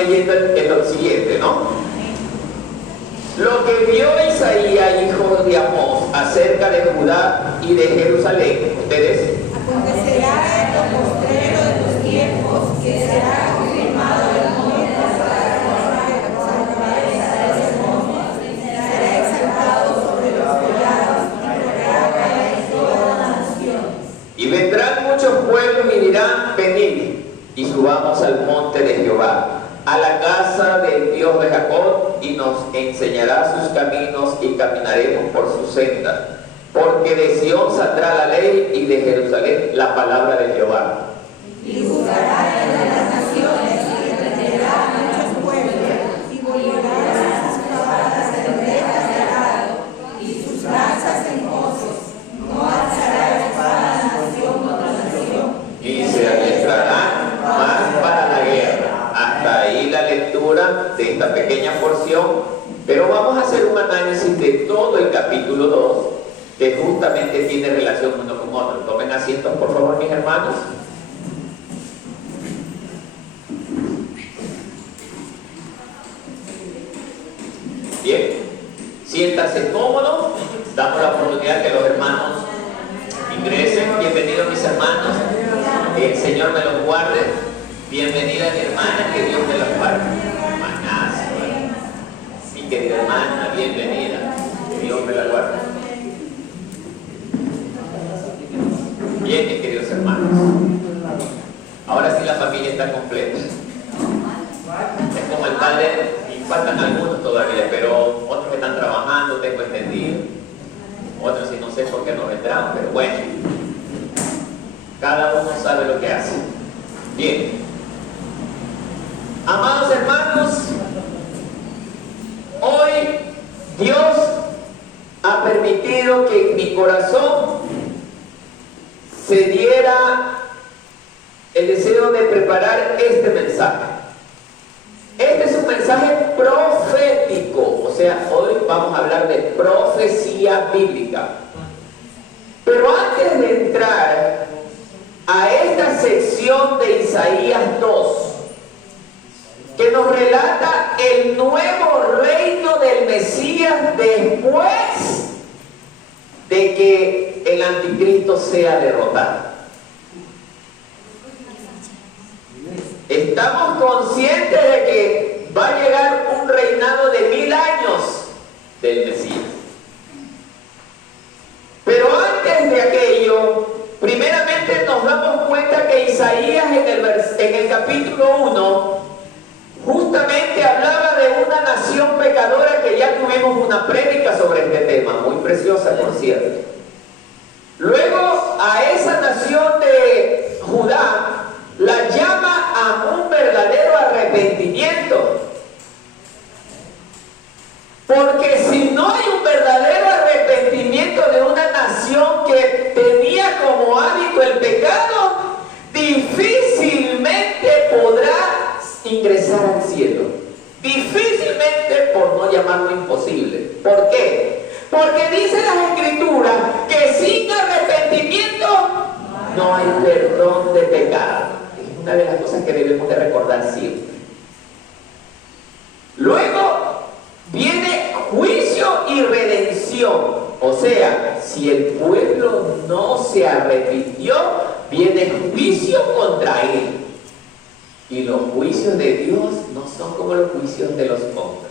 leyendo el siguiente, ¿no? Lo que vio Isaías, hijo de Amós, acerca de Judá y de Jerusalén, ustedes. Acontecerá en lo postrero de los tiempos que será confirmado el monte de la cabeza de los montes, será exaltado sobre los collados y correrá en todas las naciones. Y vendrán muchos pueblos y dirán, venid y subamos al monte de Jehová, a la casa del Dios de Jacob, y nos enseñará sus caminos y caminaremos por sus sendas. Porque de Sión saldrá la ley y de Jerusalén la palabra de Jehová. Y juzgará entre las naciones y reprenderá a muchos pueblos y volverá sus espadas en rejas de arado y sus lanzas en pozos. No alzará espada nación contra nación. Y se adiestrarán más para la guerra. Hasta ahí la lectura de esta pequeña porción, pero vamos a hacer un análisis de todo el capítulo 2, que justamente tiene relación uno con otro. Tomen asientos, por favor, mis hermanos. Bien, siéntanse cómodos. Damos la oportunidad que los hermanos ingresen. Bienvenidos, mis hermanos. El Señor me los guarde. Bienvenida, mi hermana, que Dios me los guarde. Hermanazo, mi querida hermana, bienvenida. Que Dios me la guarde. Bien, mis queridos hermanos. Ahora sí la familia está completa. Es como el padre, y faltan algunos todavía, pero otros están trabajando, tengo entendido. Otros sí no sé por qué no vendrán, pero bueno. Cada uno sabe lo que hace. Bien. Amados hermanos, hoy Dios ha permitido que en mi corazón se diera el deseo de preparar este mensaje. Este es un mensaje profético, o sea, hoy vamos a hablar de profecía bíblica. Pero antes de entrar a esta sección de Isaías 2, que nos relata el nuevo reino del Mesías después de que el anticristo sea derrotado. Estamos conscientes de que va a llegar un reinado de 1000 años del Mesías. Pero antes de aquello, primeramente nos damos cuenta que Isaías en el capítulo 1 justamente hablaba de una nación pecadora, que ya tuvimos una prédica sobre este tema, muy preciosa por cierto. Luego a esa nación de Judá la llama a un verdadero arrepentimiento. Porque si no hay un verdadero arrepentimiento de una nación que tenía como hábito el pecado, difícilmente podrá ingresar al cielo. Difícilmente, por no llamarlo imposible. ¿Por qué? Porque dice las Escrituras que sin arrepentimiento no hay perdón de pecado. Es una de las cosas que debemos de recordar siempre. Luego viene juicio y redención. O sea, si el pueblo no se arrepintió, viene juicio contra él. Y los juicios de Dios no son como los juicios de los hombres.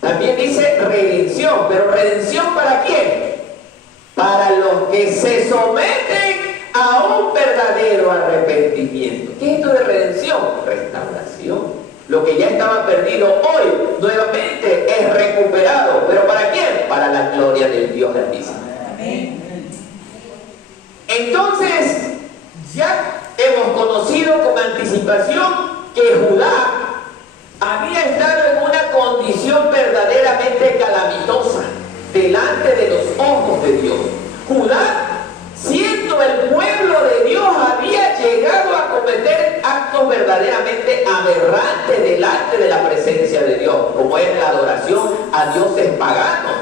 También dice redención, pero ¿redención para quién? Para los que se someten a un verdadero arrepentimiento. ¿Qué es esto de redención? Restauración. Lo que ya estaba perdido hoy nuevamente es recuperado. ¿Pero para quién? Para la gloria del Dios Altísimo. Entonces, ya hemos conocido con anticipación que Judá había estado en una condición verdaderamente calamitosa delante de los ojos de Dios. Judá, siendo el pueblo de Dios, había llegado a cometer actos verdaderamente aberrantes delante de la presencia de Dios, como es la adoración a dioses paganos.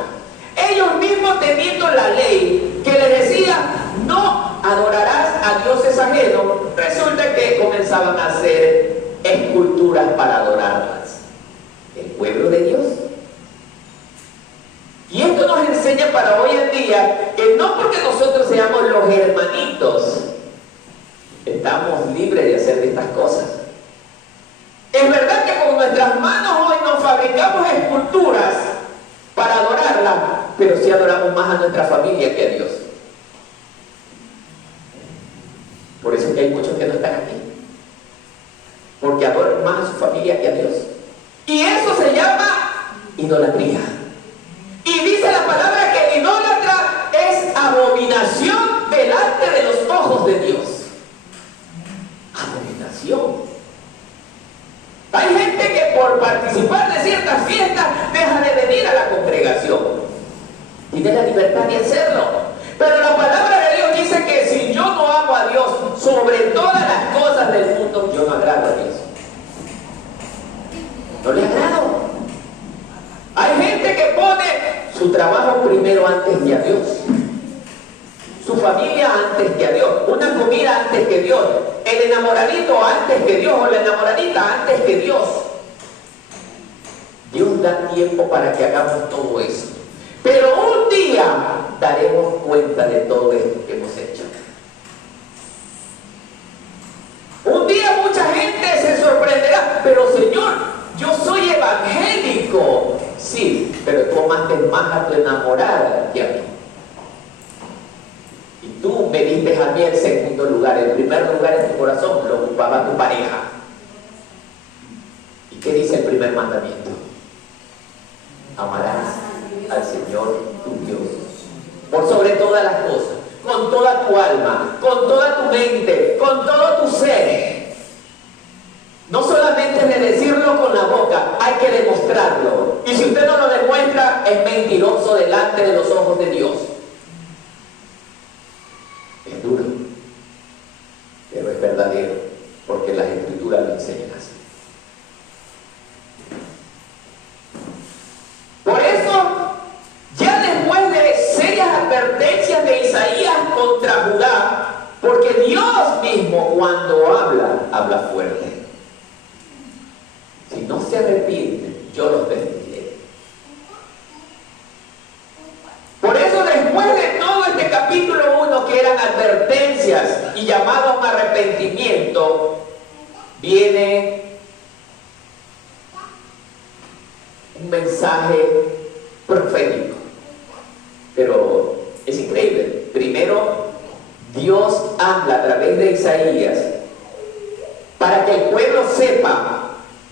Ellos mismos teniendo la ley que les decía, no adorarás a dioses ajenos, resulta fue que comenzaban a hacer esculturas para adorarlas? El pueblo de Dios. Y esto nos enseña para hoy en día que no porque nosotros seamos los hermanitos, estamos libres de hacer estas cosas. Es verdad que con nuestras manos hoy nos fabricamos esculturas para adorarlas, pero sí adoramos más a nuestra familia que a Dios. Por eso es que hay muchos que no están aquí, porque adoran más a su familia que a Dios. Y eso se llama idolatría. Y dice la palabra que el idólatra es abominación delante de los ojos de Dios. Abominación. Hay gente que por participar de ciertas fiestas deja de venir a la congregación. Tiene la libertad de hacerlo. Pero la palabra de Dios dice que si yo no amo a Dios sobre todas las cosas del mundo, yo no agrado a Dios. No le agrado. Hay gente que pone su trabajo primero antes que a Dios, su familia antes que a Dios, una comida antes que Dios, el enamoradito antes que Dios o la enamoradita antes que Dios. Dios da tiempo para que hagamos todo eso, pero un día daremos cuenta de todo esto que hemos hecho. Un día mucha gente se sorprenderá, pero Señor, yo soy evangélico. Sí, pero tú amaste más a tu enamorada que a mí. Y tú me diste a mí el segundo lugar. El primer lugar en tu corazón lo ocupaba tu pareja. ¿Y qué dice el primer mandamiento? Amarás al Señor tu Dios por sobre todas las cosas, con toda tu alma, con toda tu mente, con todo tu ser. No solamente de decirlo con la boca, hay que demostrarlo. Y si usted no lo demuestra, es mentiroso delante de los ojos de Dios. Es duro, pero es verdadero, porque las Escrituras lo enseñan así. Por eso, ya después de serias advertencias de Isaías contra Judá, porque Dios mismo cuando habla fuerte. Si no se arrepienten, yo los bendeciré. Por eso después de todo este capítulo 1, que eran advertencias y llamados a arrepentimiento, viene un mensaje profético. Pero es increíble. Primero, Dios habla a través de Isaías para que el pueblo sepa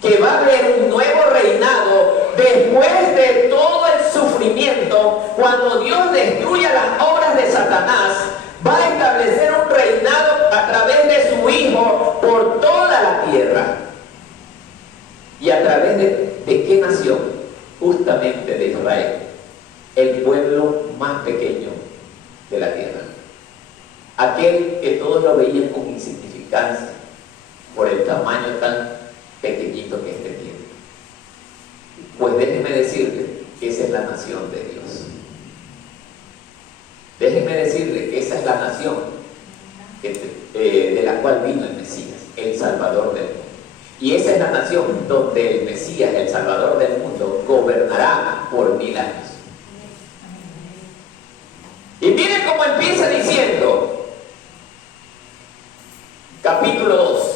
que va a haber un nuevo reinado después de todo el sufrimiento. Cuando Dios destruya las obras de Satanás, va a establecer un reinado a través de su Hijo por toda la tierra. ¿Y a través de qué nación? Justamente de Israel, el pueblo más pequeño de la tierra, aquel que todos lo veían con insignificancia por el tamaño tan pequeñito que este tiene. Pues déjenme decirle que esa es la nación de Dios. Déjenme decirle que esa es la nación de la cual vino el Mesías, el Salvador del mundo. Y esa es la nación donde el Mesías, el Salvador del mundo, gobernará por 1000 años. Y miren cómo empieza diciendo, capítulo 2.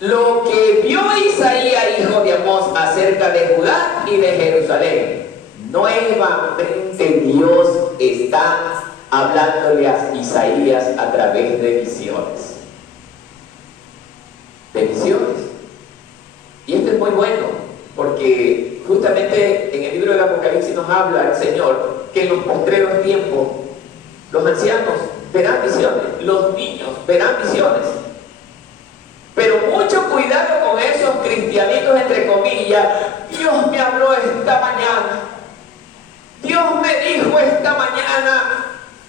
Lo que vio Isaías, hijo de Amós, acerca de Judá y de Jerusalén. Nuevamente Dios está hablándole a Isaías a través de visiones. De visiones. Y esto es muy bueno, porque justamente en el libro del Apocalipsis nos habla el Señor que en los postreros tiempos los ancianos verán visiones, los niños verán visiones. Pero mucho cuidado con esos cristianitos entre comillas. Dios me habló esta mañana. Dios me dijo esta mañana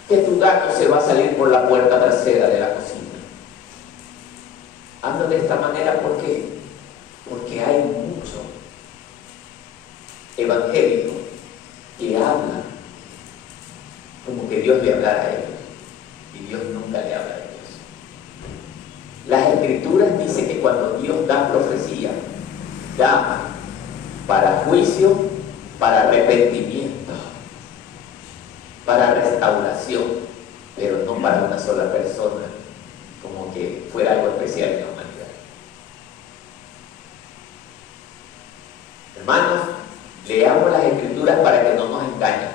que tu gato se va a salir por la puerta trasera de la cocina. Hablo de esta manera porque hay mucho evangélico que habla como que Dios le hablara a ellos, y Dios nunca le habla a ellos. Las Escrituras dicen que cuando Dios da profecía, da para juicio, para arrepentimiento, para restauración, pero no para una sola persona, como que fuera algo especial en la humanidad. Hermanos, leamos las Escrituras para que no nos engañen.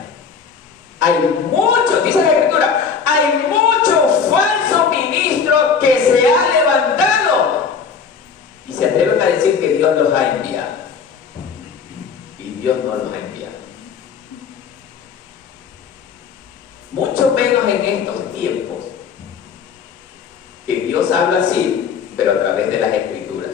Hay muchos, dice la Escritura, hay muchos falsos ministros que se han levantado y se atreven a decir que Dios los ha enviado. Y Dios no los ha enviado. Mucho menos en estos tiempos, que Dios habla así, pero a través de las Escrituras.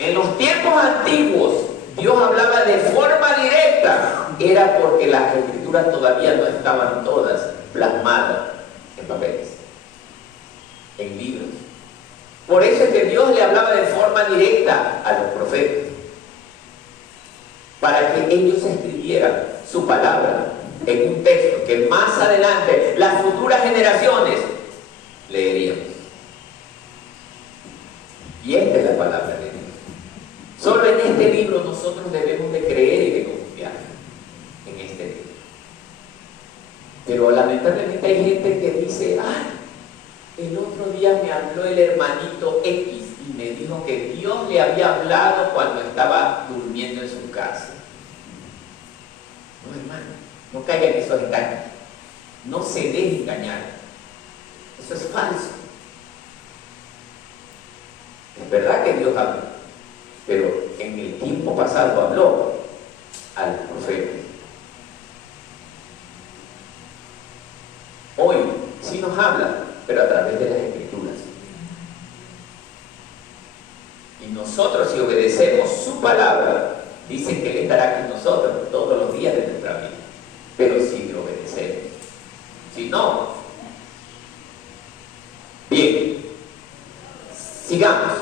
En los tiempos antiguos, Dios hablaba de forma directa, era porque las Escrituras todavía no estaban todas plasmadas en papeles, en libros. Por eso es que Dios le hablaba de forma directa a los profetas, para que ellos escribieran su palabra en un texto que más adelante las futuras generaciones leerían. Y esta es la palabra de Dios. Solo en este libro nosotros debemos de creer y de confiar en este libro. Pero lamentablemente hay gente que dice, el otro día me habló el hermanito X y me dijo que Dios le había hablado cuando estaba durmiendo en su casa. No, hermano, no caigan en esos engaños. No se deje engañar. Eso es falso. Es verdad que Dios habla, pero en el tiempo pasado habló al profeta. Hoy sí nos habla, pero a través de las Escrituras. Y nosotros, si obedecemos su palabra, dice que Él estará con nosotros todos los días de nuestra vida. Pero si le obedecemos. Si no, bien, sigamos.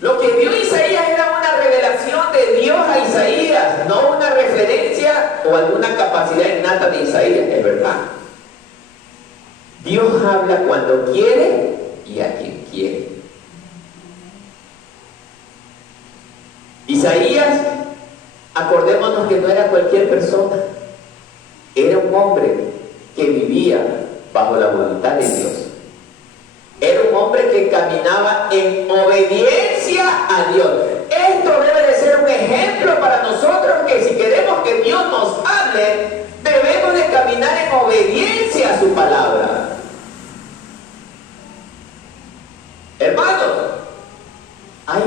Lo que vio Isaías era una revelación de Dios a Isaías, no una referencia o alguna capacidad innata de Isaías, es verdad. Dios habla cuando quiere y a quien quiere. Isaías, acordémonos que no era cualquier persona, era un hombre que vivía bajo la voluntad de Dios. Era un hombre que caminaba en obediencia a Dios. Esto debe de ser un ejemplo para nosotros, que si queremos que Dios nos hable, debemos de caminar en obediencia a su palabra. Hermanos, hay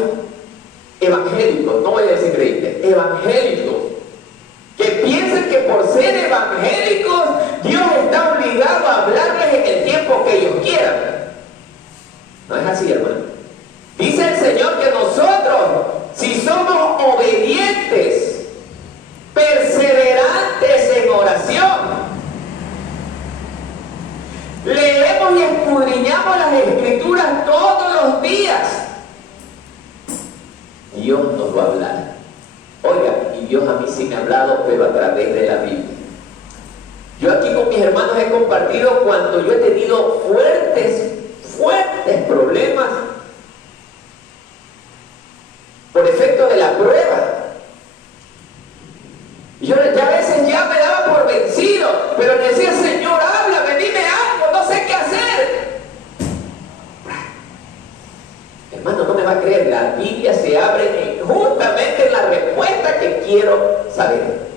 evangélicos, no voy a decir creyentes, evangélicos, que piensan que por ser evangélicos Dios está obligado a hablarles en el tiempo que ellos quieran. No es así, hermano. Dice el Señor que nosotros, si somos obedientes, perseverantes en oración, leemos y escudriñamos las Escrituras todos los días, Dios nos va a hablar. Oiga, y Dios a mí sí me ha hablado, pero a través de la Biblia. Yo aquí con mis hermanos he compartido cuando yo he tenido fuertes problemas por efecto de la prueba. Yo ya a veces ya me daba por vencido, pero le decía, Señor, háblame, dime algo, no sé qué hacer. Hermano, no me va a creer, la Biblia se abre justamente en la respuesta que quiero saber.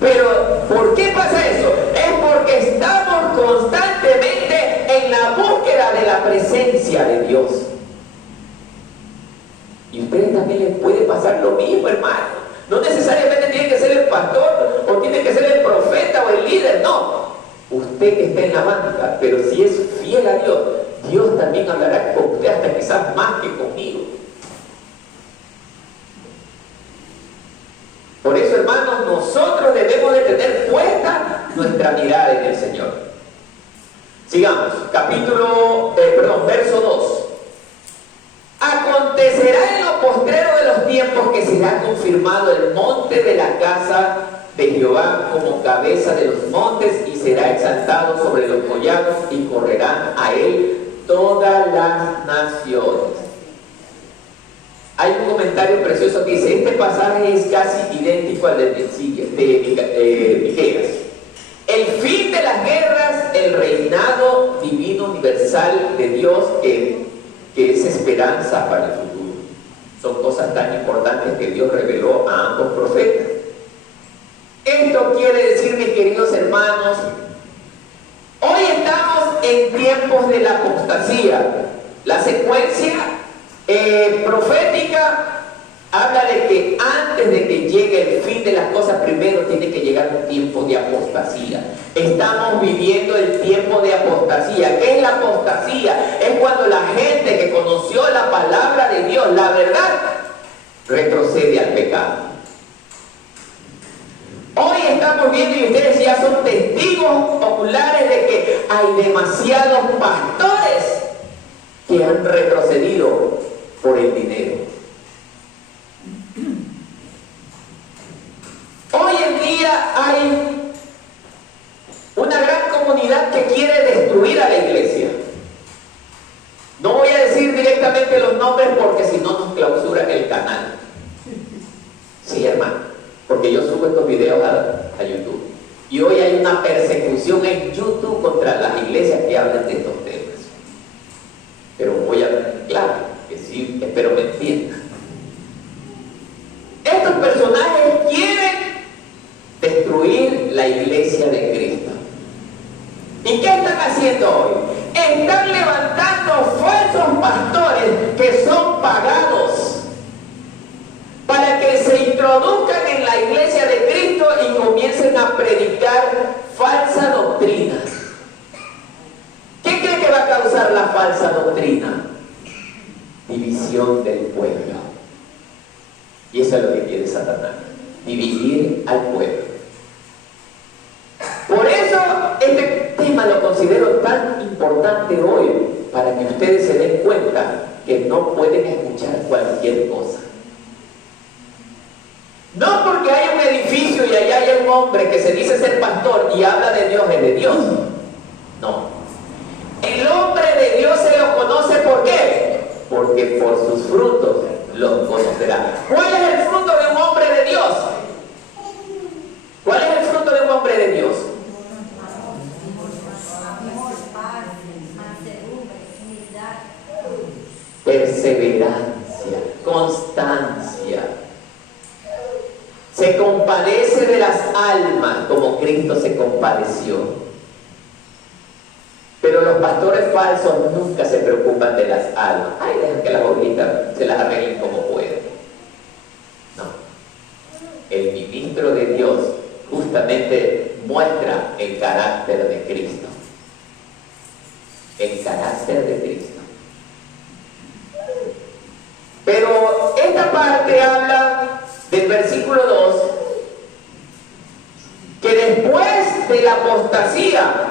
Pero, ¿por qué pasa eso? Es porque estamos constantemente en la búsqueda de la presencia de Dios. Y a ustedes también les puede pasar lo mismo, hermano. No necesariamente tiene que ser el pastor o tiene que ser el profeta o el líder, no. Usted que está en la banca, pero si es fiel a Dios, Dios también hablará con usted, hasta quizás más que conmigo. Por eso, hermanos, nosotros debemos de tener puesta nuestra mirada en el Señor. Sigamos, verso 2. Acontecerá en lo postrero de los tiempos que será confirmado el monte de la casa de Jehová como cabeza de los montes y será exaltado sobre los collados y correrán a él todas las naciones. Hay un comentario precioso que dice, este pasaje es casi idéntico al de Miqueas. El fin de las guerras, el reinado divino universal de Dios que es esperanza para el futuro. Son cosas tan importantes que Dios reveló a ambos profetas. Esto quiere decir, mis queridos hermanos, hoy estamos en tiempos de la apostasía. La secuencia profética habla de que antes de que llegue el fin de las cosas, primero tiene que llegar un tiempo de apostasía. Estamos viviendo el tiempo de apostasía. ¿Qué es la apostasía? Es cuando la gente que conoció la palabra de Dios, la verdad, retrocede al pecado. Hoy estamos viendo, y ustedes ya son testigos oculares de que hay demasiados pastores que han retrocedido por el dinero. Hoy en día hay una gran comunidad que quiere destruir a la iglesia. No voy a decir directamente los nombres porque si no nos clausuran el canal. Sí, hermano, porque yo subo estos videos a YouTube. Y hoy hay una persecución en YouTube contra las iglesias que hablan de estos temas. Pero voy a ver claro, que sí, espero me entiendan. Estos personajes quieren destruir la iglesia de Cristo. ¿Y qué están haciendo hoy? Están levantando falsos pastores que son pagados para que se introduzcan en la iglesia de Cristo y comiencen a predicar falsa doctrina. ¿Qué cree que va a causar la falsa doctrina? División del pueblo. Y eso es lo que quiere Satanás, dividir al pueblo. Por eso este tema lo considero tan importante hoy, para que ustedes se den cuenta que no pueden escuchar cualquier cosa. No porque hay un edificio y allá hay un hombre que se dice ser pastor y habla de Dios, es de Dios. No. El hombre de Dios se lo conoce, ¿por qué? Porque por sus frutos los conocerá. ¿Cuál es el fruto de un hombre de Dios? ¿Cuál es el fruto de un hombre de Dios? Perseverancia, constancia. Se compadece de las almas como Cristo se compadeció. Pero los pastores falsos nunca se preocupan de las almas. Ay, dejan que las ovejitas se las arreglen como pueden. No. El ministro de Dios justamente muestra el carácter de Cristo. El carácter de Cristo. Pero esta parte habla del versículo 2, que después de la apostasía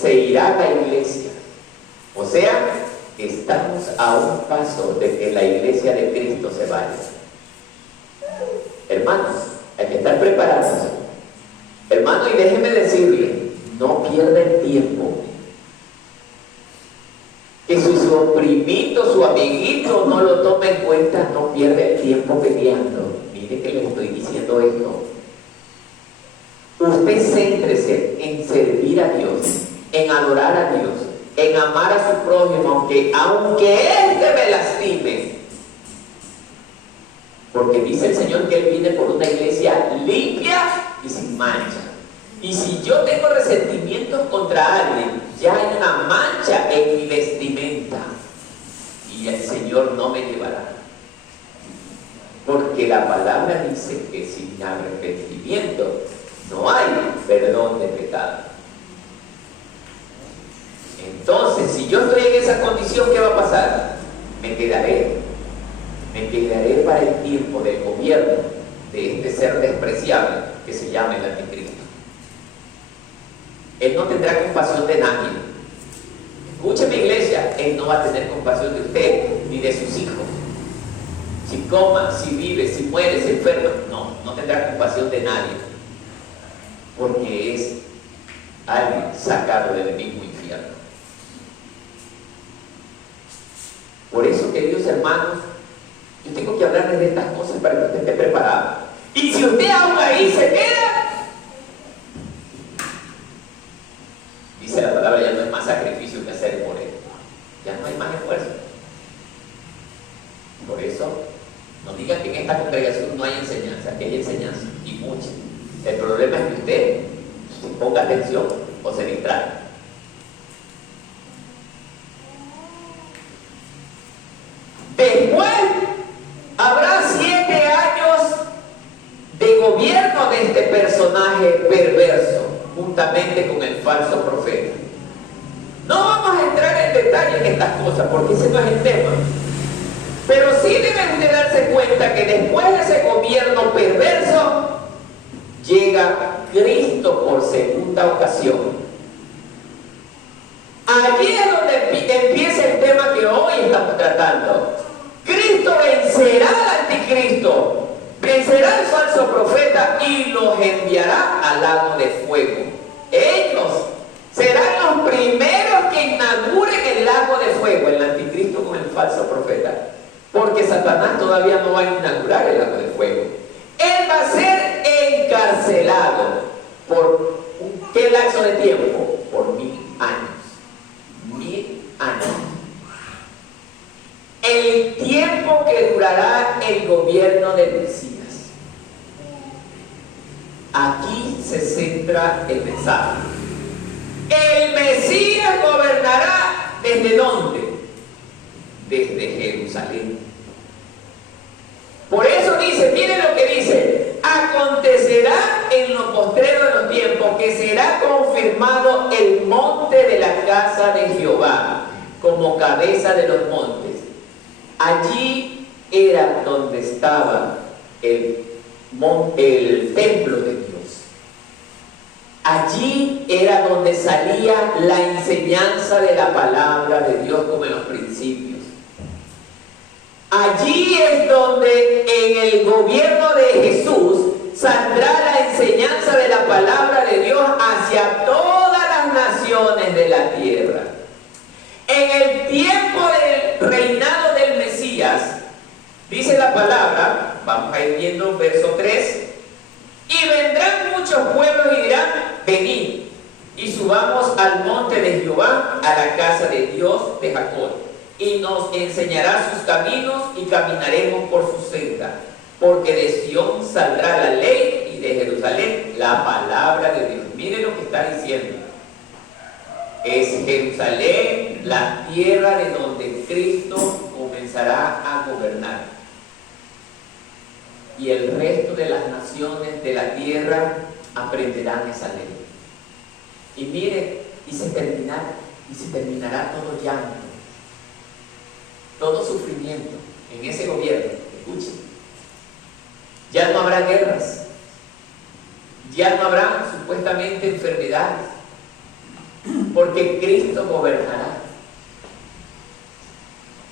se irá la iglesia. O sea, estamos a un paso de que la iglesia de Cristo se vaya. Hermanos, hay que estar preparados. Hermano, y déjeme decirle, no pierda el tiempo. Que si su primito, su amiguito no lo toma en cuenta, no pierde el tiempo peleando. Mire que le estoy diciendo esto. Usted céntrese en servir a Dios, en adorar a Dios, en amar a su prójimo, aunque éste me lastime. Porque dice el Señor que Él viene por una iglesia limpia y sin mancha. Y si yo tengo resentimientos contra alguien, ya hay una mancha en mi vestimenta. Y el Señor no me llevará. Porque la palabra dice que sin arrepentimiento no hay perdón de pecado. Entonces, si yo estoy en esa condición, ¿qué va a pasar? Me quedaré para el tiempo del gobierno de este ser despreciable que se llama el anticristo. Él no tendrá compasión de nadie. Escúcheme, iglesia, Él no va a tener compasión de usted ni de sus hijos. si coma, si vive, si muere, si enferma. No, no tendrá compasión de nadie, porque es alguien sacado del mismo infierno. Por eso, queridos hermanos, yo tengo que hablarles de estas cosas para que usted esté preparado. Y si usted aún ahí se queda, dice la palabra, ya no es más sacrificio que hacer por él. Ya no hay más esfuerzo. Por eso, no digan que en esta congregación no hay enseñanza, que hay enseñanza, y mucha. El problema es que usted ponga atención o se distrae. Después habrá 7 años de gobierno de este personaje perverso, juntamente con el falso profeta. No vamos a entrar en detalle en estas cosas, porque ese no es el tema. Pero sí deben de darse cuenta que después de ese gobierno perverso, llega Cristo por segunda ocasión. Allí es donde empieza el tema que hoy estamos tratando. Cristo vencerá al anticristo, vencerá al falso profeta y los enviará al lago de fuego. Ellos serán los primeros que inauguren el lago de fuego, el anticristo con el falso profeta, porque Satanás todavía no va a inaugurar el lago de fuego. Él va a ser encarcelado por ¿qué lapso de tiempo? Por 1000 años. 1000 años. El tiempo que durará el gobierno del Mesías. Aquí se centra el mensaje. El Mesías gobernará ¿desde dónde? Desde Jerusalén. Por eso dice, miren lo que dice: acontecerá en lo postrero de los tiempos que será confirmado el monte de la casa de Jehová como cabeza de los montes. Allí era donde estaba el templo de Dios. Allí era donde salía la enseñanza de la palabra de Dios como en los principios. Allí es donde en el gobierno de Jesús saldrá la enseñanza de la palabra de Dios hacia todas las naciones de la tierra. En el tiempo del reinado del Mesías, dice la palabra, vamos a ir viendo verso 3, y vendrán muchos pueblos y dirán, venid, y subamos al monte de Jehová, a la casa de Dios de Jacob, y nos enseñará sus caminos y caminaremos por su senda, porque de Sión saldrá la ley y de Jerusalén la palabra de Dios. Miren lo que está diciendo. Es Jerusalén la tierra de donde Cristo comenzará a gobernar. Y el resto de las naciones de la tierra aprenderán esa ley. Y miren, y se terminará todo llanto, todo sufrimiento en ese gobierno. Escuchen, ya no habrá guerras, ya no habrá supuestamente enfermedades, porque Cristo gobernará.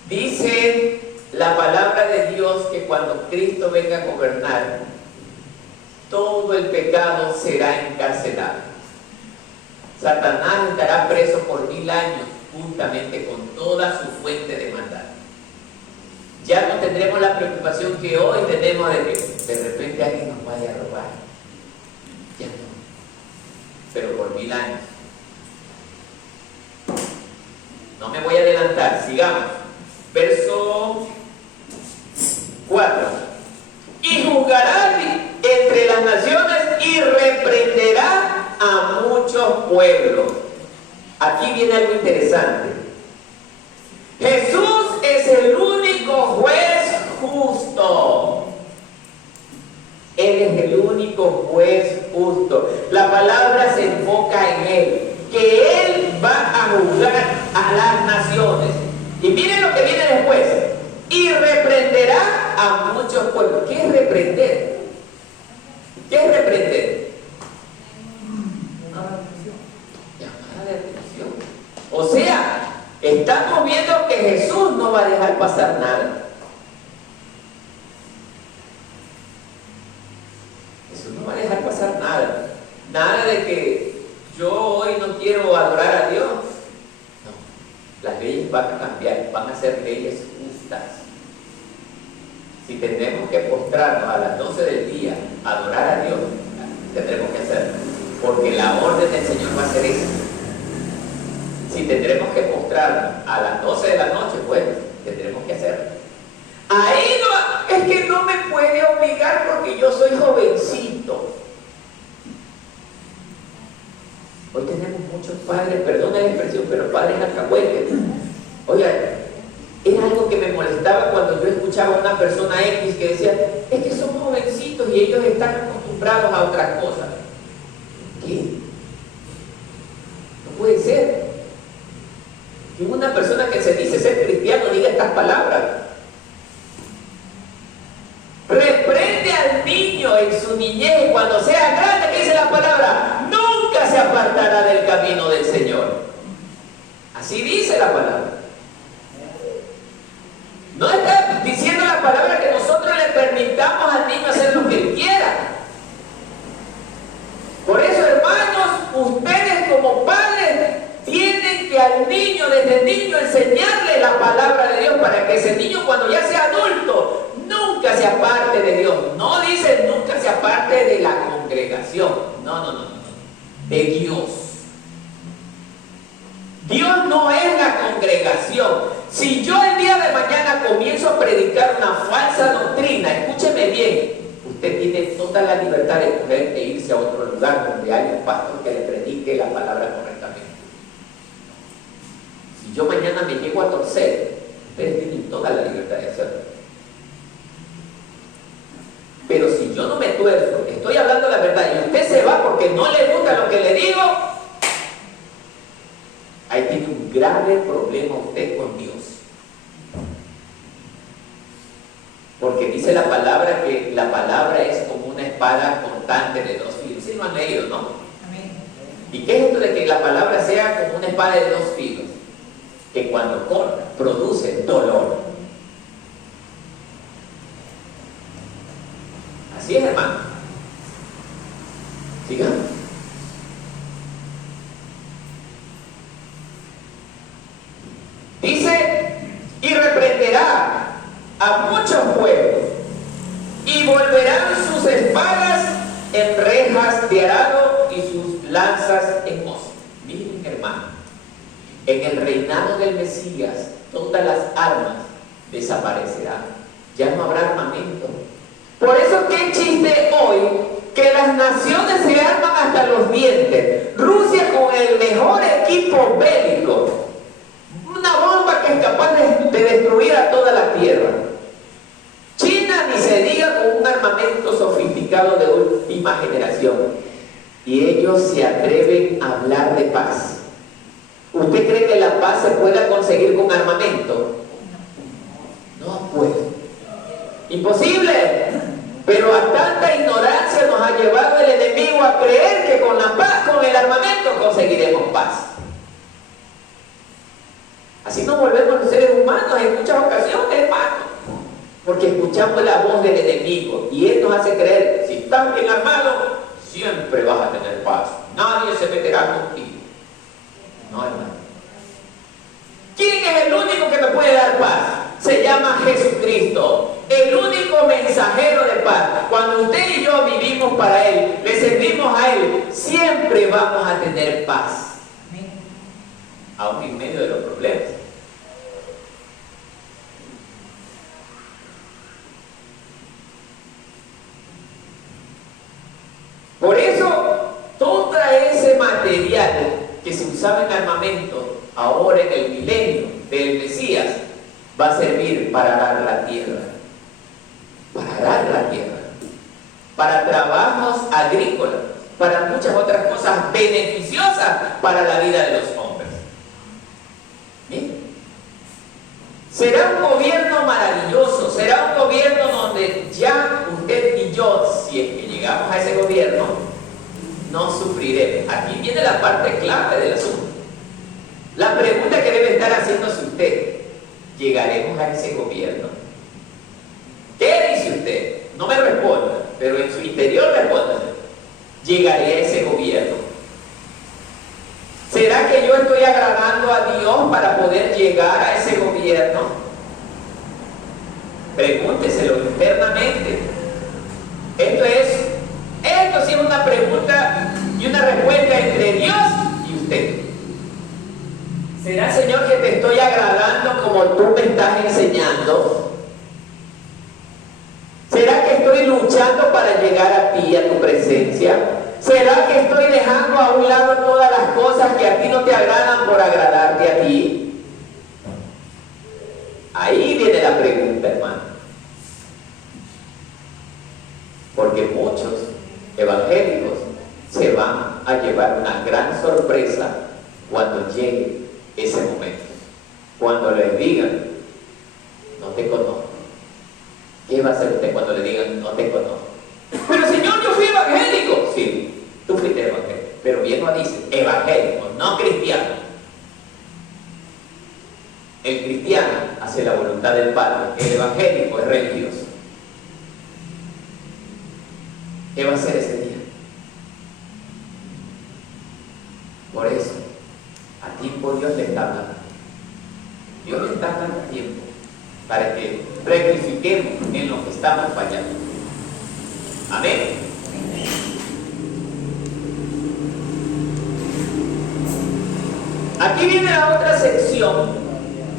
Dice la palabra de Dios que cuando Cristo venga a gobernar, todo el pecado será encarcelado. Satanás estará preso por 1000 años, juntamente con toda su fuente de maldad. Ya no tendremos la preocupación que hoy tenemos de que de repente alguien nos vaya a robar. Ya no. Pero por 1000 años. No me voy a adelantar, sigamos. Verso 4. Y juzgará entre las naciones y reprenderá a muchos pueblos. Aquí viene algo interesante. Jesús es el único juez justo. Él es el único juez justo. La palabra se enfoca en Él, que Él va a juzgar a las naciones. Y miren lo que viene después. Y reprenderá a muchos pueblos. ¿Qué es reprender? ¿Qué es reprender? Llamada de atención. O sea, estamos viendo que Jesús no va a dejar pasar nada. yo hoy no quiero adorar a Dios. No, las leyes van a cambiar, van a ser leyes justas. Si tenemos que postrarnos a las 12 del día a adorar a Dios, tendremos que hacerlo, porque la orden del Señor va a ser esa. Si tendremos que postrarnos a las 12 de la noche, pues tendremos que hacerlo. Ahí no, es que no me puede obligar porque yo soy jovencito. Hoy tenemos muchos padres, perdona la expresión, pero padres alcahuetes. Oiga, era algo que me molestaba cuando yo escuchaba a una persona X que decía, es que son jovencitos y ellos están acostumbrados a otras cosas. ¿Qué? No puede ser que una persona que se dice ser cristiano diga estas palabras. Reprende al niño en su niñez y cuando sea grande, ¿qué dice la palabra? Nunca se apartará del camino del Señor. Así dice la palabra. No está diciendo la palabra que nosotros le permitamos al niño hacer lo que él quiera. Por eso, hermanos, ustedes como padres tienen que al niño, desde niño, enseñarle la palabra de Dios para que ese niño, cuando ya sea adulto, nunca se aparte de Dios. No dice nunca se aparte de la congregación. No. De Dios. Dios no es la congregación. Si yo el día de mañana comienzo a predicar una falsa doctrina, escúcheme bien, usted tiene toda la libertad de poder e irse a otro lugar donde haya un pastor que le predique la palabra correctamente. Si yo mañana me llego a torcer, ustedes tienen toda la libertad de hacerlo. Pero si yo no me tuerzo, estoy hablando la verdad y usted se va porque no le gusta lo que le digo, ahí tiene un grave problema usted con Dios. Porque dice la palabra que la palabra es como una espada cortante de dos filos. ¿Sí lo han leído, no? Amén. ¿Y qué es esto de que la palabra sea como una espada de dos filos? Que cuando corta, produce dolor. Así es, hermano. Sigamos. Dice, y reprenderá a muchos pueblos, y volverán sus espadas en rejas de arado y sus lanzas en hoz. Miren, hermano, en el reinado del Mesías, todas las armas desaparecerán. Ya no habrá armamento. Por eso, qué chiste hoy que las naciones se arman hasta los dientes. Rusia con el mejor equipo bélico. Una bomba que es capaz de destruir a toda la tierra. China ni se diga con un armamento sofisticado de última generación. Y ellos se atreven a hablar de paz. ¿Usted cree que la paz se pueda conseguir con armamento? No puede. Imposible. Pero a tanta ignorancia nos ha llevado el enemigo a creer que con la paz, con el armamento, conseguiremos paz. Así nos volvemos los seres humanos en muchas ocasiones, hermano. Porque escuchamos la voz del enemigo y él nos hace creer, si estás bien armado, siempre vas a tener paz. Nadie se meterá contigo. No, hermano. ¿Quién es el único que me puede dar paz? Se llama Jesucristo, el único mensajero de paz. Cuando usted y yo vivimos para Él, le servimos a Él, siempre vamos a tener paz. Aún en medio de los problemas. Por eso, todo ese material que se usaba en armamento, ahora en el milenio del Mesías, va a servir para arar la tierra. Para arar la tierra. Para trabajos agrícolas. Para muchas otras cosas beneficiosas para la vida de los hombres. ¿Bien? Será un gobierno maravilloso. Será un gobierno donde ya usted y yo, si es que llegamos a ese gobierno, no sufriremos. Aquí viene la parte clave del asunto. La pregunta que debe estar haciéndose usted: ¿llegaremos a ese gobierno? ¿Qué dice usted? No me responda, pero en su interior responda. ¿Llegaré a ese gobierno? clamado a Dios para poder llegar a ese gobierno? Pregúnteselo internamente. Esto sí es una pregunta y una respuesta entre Dios y usted. ¿Será, Señor, que te estoy agradando como tú me estás enseñando? ¿Será que estoy luchando para llegar a ti, a tu presencia? ¿Será que estoy dejando a un lado todas las cosas que a ti no te agradan por agradarte a ti? Ahí viene la pregunta, hermano. Porque muchos evangélicos se van a llevar una gran sorpresa cuando llegue ese momento. Cuando les digan, no te conozco. ¿Qué va a hacer usted cuando le digan, no te conozco? Pero Señor, yo fui evangélico. Sí, tú fuiste evangélico. Pero bien lo dice, evangélico, no cristiano. El cristiano hace la voluntad del Padre. El evangélico es religioso. ¿Qué va a hacer ese día? Por eso, a tiempo Dios le está dando. Dios le está dando tiempo para que rectifiquemos en lo que estamos fallando. Amén. Aquí viene la otra sección,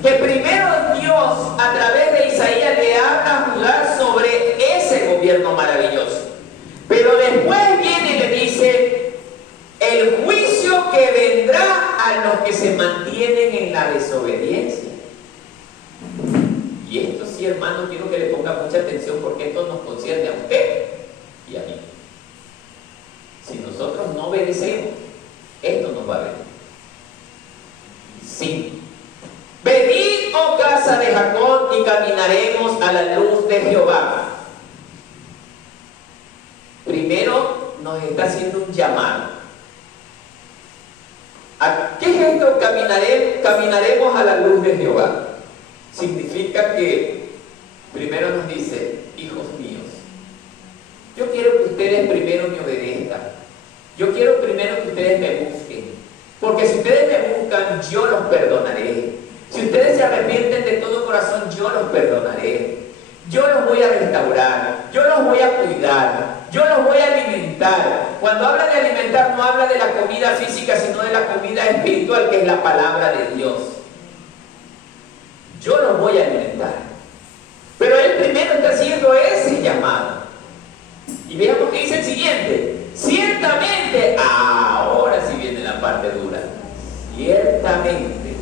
que primero Dios a través de Isaías le habla a Judá sobre ese gobierno maravilloso. Pero después viene y le dice el juicio que vendrá a los que se mantienen en la desobediencia. Y esto sí, hermano, quiero que le ponga mucha atención porque esto nos concierne a usted y a mí. Si nosotros no obedecemos, esto nos va a venir. Sí. Venid, oh casa de Jacob, y caminaremos a la luz de Jehová. Primero nos está haciendo un llamado. ¿A qué es esto? Caminaremos a la luz de Jehová. Significa que primero nos dice, hijos míos, yo quiero que ustedes primero me obedezcan. Yo quiero primero que ustedes me busquen. Porque si ustedes me buscan, yo los perdonaré. Si ustedes se arrepienten de todo corazón, yo los perdonaré. Yo los voy a restaurar, yo los voy a cuidar, yo los voy a alimentar. Cuando habla de alimentar, no habla de la comida física, sino de la comida espiritual, que es la palabra de Dios. Yo los voy a alimentar. Pero él primero está haciendo ese llamado. Y veamos que dice el siguiente. Ciertamente, ahora sí viene la parte dura. Ciertamente,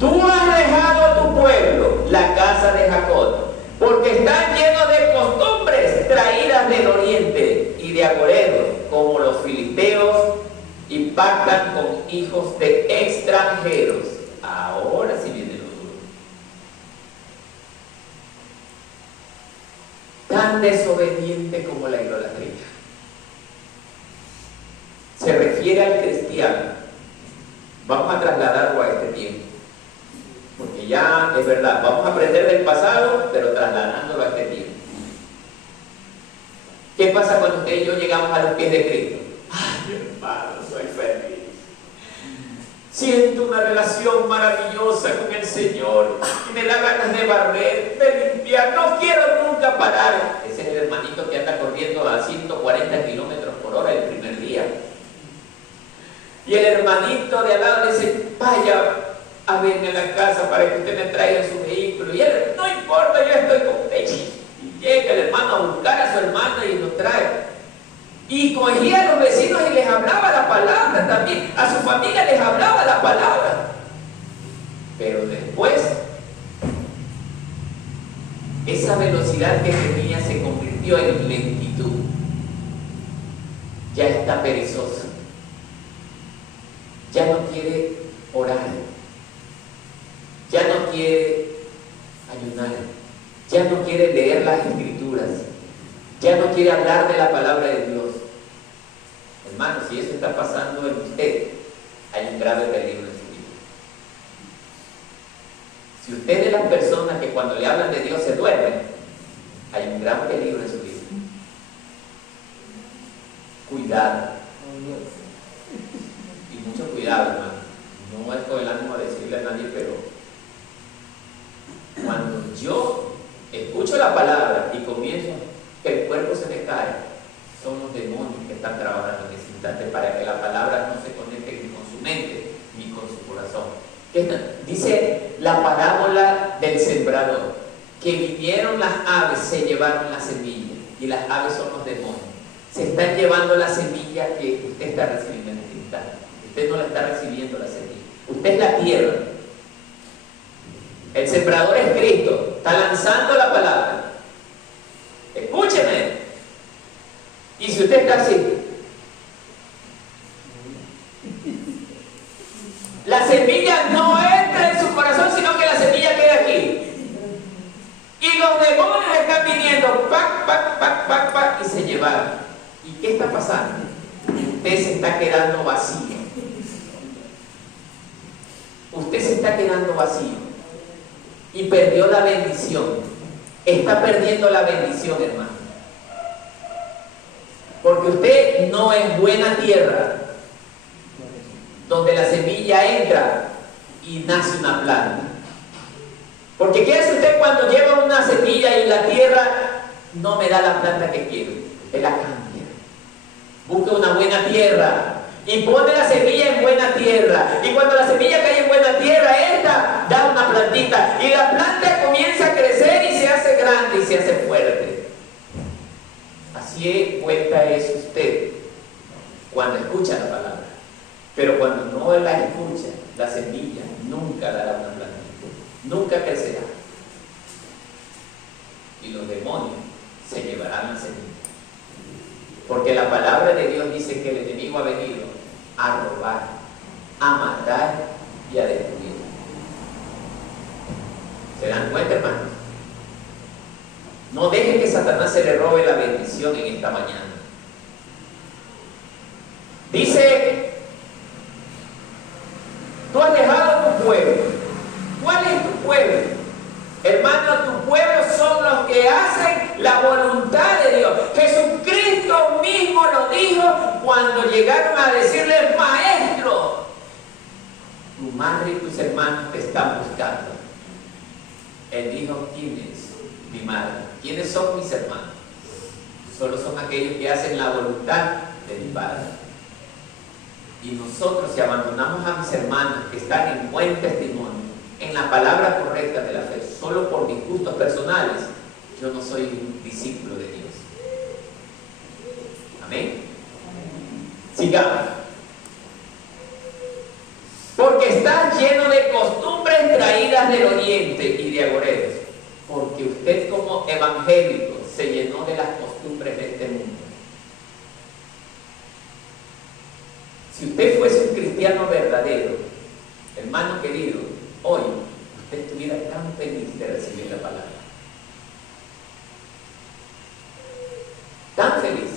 tú has dejado a tu pueblo, la casa de Jacob, porque están llenos de costumbres traídas del oriente y de agoreros, como los filisteos, y pactan con hijos de extranjeros. Ahora sí viene lo duro. Tan desobediente como la idolatría. Se refiere al cristiano. Vamos a trasladarlo a este tiempo. Porque ya es verdad, vamos a aprender del pasado, pero trasladándolo a este tiempo. ¿Qué pasa cuando usted y yo llegamos a los pies de Cristo? Ay, hermano, soy feliz. Siento una relación maravillosa con el Señor y me da ganas de barrer, de limpiar. No quiero nunca parar. Ese es el hermanito que anda corriendo a 140 kilómetros por hora el primer día. Y el hermanito de al lado dice, vaya a verme a la casa para que usted me traiga su vehículo. Y él, no importa, yo estoy con usted. Y llega el hermano a buscar a su hermana y lo trae. Y cogía a los vecinos y les hablaba la palabra también. A su familia les hablaba la palabra. Pero después, esa velocidad que tenía se convirtió en lentitud. Ya está perezoso. Ya no quiere orar. Ya no quiere ayunar. Ya no quiere leer las escrituras. Ya no quiere hablar de la palabra de Dios. Hermano, si eso está pasando en usted, hay un grave peligro en su vida. Si usted es de las personas que cuando le hablan de Dios se duermen, hay un gran peligro en su vida. Cuidado. Y mucho cuidado, hermano. No es no con el ánimo de decirle a nadie, pero cuando yo escucho la palabra y comienzo, que el cuerpo se me cae, son los demonios que están trabajando en ese instante para que la palabra no se conecte ni con su mente ni con su corazón. Dice la parábola del sembrador, que vinieron las aves, se llevaron la semilla, y las aves son los demonios. Se están llevando la semilla que usted está recibiendo en este instante. Usted no la está recibiendo la semilla. Usted es la tierra. El sembrador es Cristo. Está lanzando la palabra. Escúcheme. Y si usted está así, la semilla no entra en su corazón, sino que la semilla queda aquí. Y los demonios están viniendo, pac, pac, pac, pac, pac, y se llevaron. ¿Y qué está pasando? Usted se está quedando vacío. Usted se está quedando vacío. Y perdió la bendición. Está perdiendo la bendición, hermano. Porque usted no es buena tierra, donde la semilla entra y nace una planta. Porque ¿qué hace usted cuando lleva una semilla y la tierra no me da la planta que quiero? Usted la cambia. Busca una buena tierra y pone la semilla en buena tierra. Y cuando la semilla cae en buena tierra, esta da una plantita. Y la planta comienza a crecer y se hace grande y se hace fuerte. Así cuenta es usted cuando escucha la palabra. Pero cuando no la escucha, la semilla nunca dará una plantita. Nunca crecerá. Y los demonios se llevarán la semilla. Porque la palabra de Dios dice que el enemigo ha venido a robar, a matar y a destruir. ¿Se dan cuenta, hermanos? No dejen que Satanás se le robe la bendición en esta mañana. Dice, tú has dejado tu pueblo. ¿Cuál es tu pueblo? Hermano, tu pueblo son los que hacen la voluntad de Dios. Jesucristo mismo lo dijo cuando llegaron a decirle, maestro, tu madre y tus hermanos te están buscando. Él dijo, ¿quién es mi madre? ¿Quiénes son mis hermanos? Solo son aquellos que hacen la voluntad de mi Padre. Y nosotros, si abandonamos a mis hermanos que están en buen testimonio, en la palabra correcta de la fe, solo por mis gustos personales, yo no soy un discípulo de Dios. Amén. Sigamos. Porque estás lleno de costumbres traídas del oriente y de agoreros. Porque usted como evangélico se llenó de las costumbres de este mundo. Si usted fuese un cristiano verdadero, hermano querido, hoy usted estuviera tan feliz de recibir la palabra. Tan feliz,